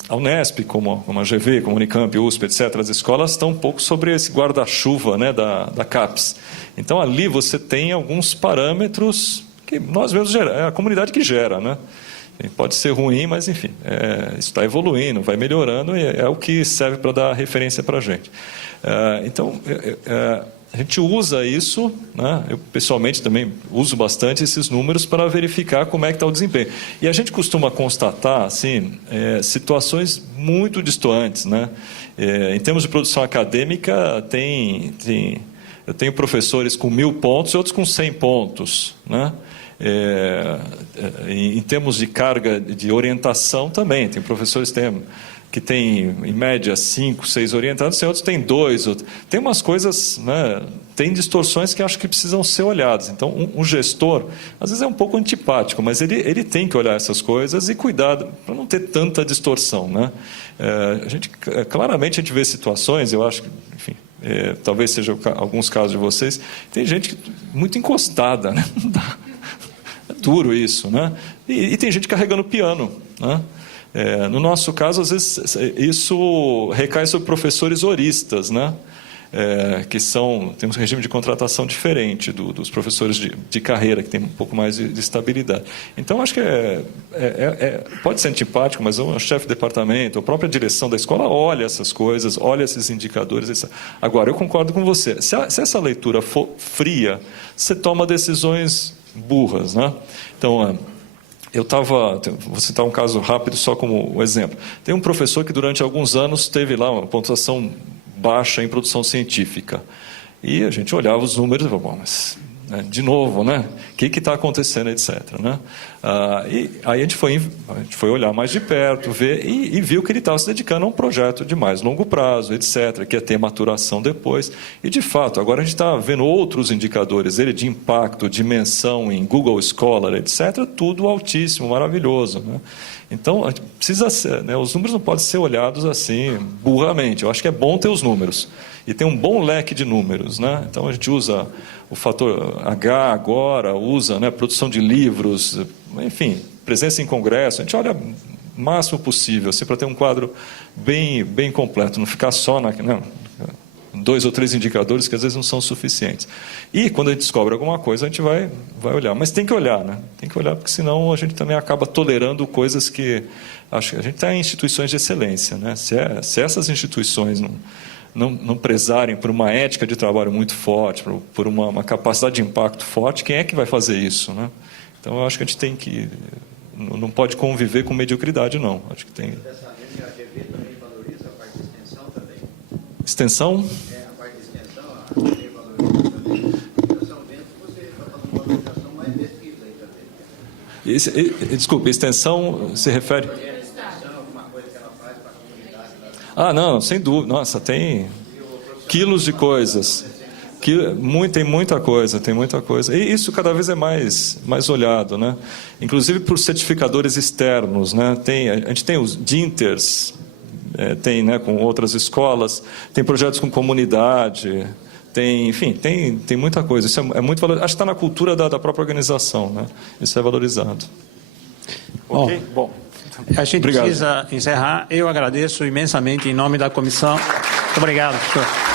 A Unesp, como a GV, como a Unicamp, USP, etc., as escolas estão um pouco sobre esse guarda-chuva, né, da CAPES. Então, ali você tem alguns parâmetros que nós mesmos geramos, é a comunidade que gera, né? Pode ser ruim, mas, enfim, isso está evoluindo, vai melhorando, e é o que serve para dar referência para a gente. Então, a gente usa isso, né? Eu pessoalmente também uso bastante esses números para verificar como é que está o desempenho. E a gente costuma constatar assim, situações muito distantes, né? Em termos de produção acadêmica, eu tenho professores com 1.000 pontos e outros com 100 pontos, né? Em termos de carga de orientação também, tem professores que tem, em média, 5, 6 orientandos, tem outros que tem 2. Tem umas coisas, né, tem distorções que acho que precisam ser olhadas. Então, um gestor, às vezes é um pouco antipático, mas ele tem que olhar essas coisas e cuidar para não ter tanta distorção, né? Claramente a gente vê situações, eu acho que, enfim, talvez seja alguns casos de vocês, tem gente muito encostada, né? Não dá. É duro isso, né? E tem gente carregando piano, né? No nosso caso, às vezes, isso recai sobre professores horistas, né? Que tem um regime de contratação diferente dos professores de carreira, que tem um pouco mais de estabilidade. Então, acho que pode ser antipático, mas o chefe de departamento, a própria direção da escola olha essas coisas, olha esses indicadores. Agora, eu concordo com você. Se essa leitura for fria, você toma decisões burras, né? Então, vou citar um caso rápido só como exemplo. Tem um professor que durante alguns anos teve lá uma pontuação baixa em produção científica. E a gente olhava os números e falava, bom, mas, né, de novo, né? que está acontecendo, etc. Né? E aí a gente foi olhar mais de perto, ver, e viu que ele estava se dedicando a um projeto de mais longo prazo, etc., que ia ter maturação depois. E, de fato, agora a gente está vendo outros indicadores, ele de impacto, dimensão em Google Scholar, etc., tudo altíssimo, maravilhoso. Né? Então, a gente precisa ser, né? Os números não podem ser olhados assim, burramente. Eu acho que é bom ter os números. E tem um bom leque de números. Né? Então, a gente usa o fator H agora, usa, né, produção de livros, enfim, presença em congresso. A gente olha o máximo possível, assim, para ter um quadro bem completo, não ficar só na... Né, 2 ou 3 indicadores que às vezes não são suficientes. E quando a gente descobre alguma coisa, a gente vai olhar. Mas tem que olhar, né? Tem que olhar, porque senão a gente também acaba tolerando coisas que... Acho que a gente está em instituições de excelência, né? Se essas instituições não prezarem por uma ética de trabalho muito forte, por uma capacidade de impacto forte, quem é que vai fazer isso, né? Então, eu acho que a gente tem que... Não pode conviver com mediocridade, não. Acho que tem... A GV também valoriza a parte de extensão também. Extensão? A parte de extensão, a GV valoriza também. Extensão dentro, você está fazendo valorização mais pesquisa aí também. Desculpe, extensão se refere... Alguma coisa que ela faz para a comunidade. Ah, não, sem dúvida. Nossa, tem quilos de coisas. Tem muita coisa. E isso cada vez é mais olhado, né? Inclusive por certificadores externos, né? A gente tem os DINTERs, tem, né, com outras escolas, tem projetos com comunidade, enfim, tem muita coisa. Isso é muito valorizado. Acho que está na cultura da própria organização, né? Isso é valorizado. Ok? Bom. A gente Obrigado. precisa encerrar. Eu agradeço imensamente em nome da comissão. Muito obrigado, professor.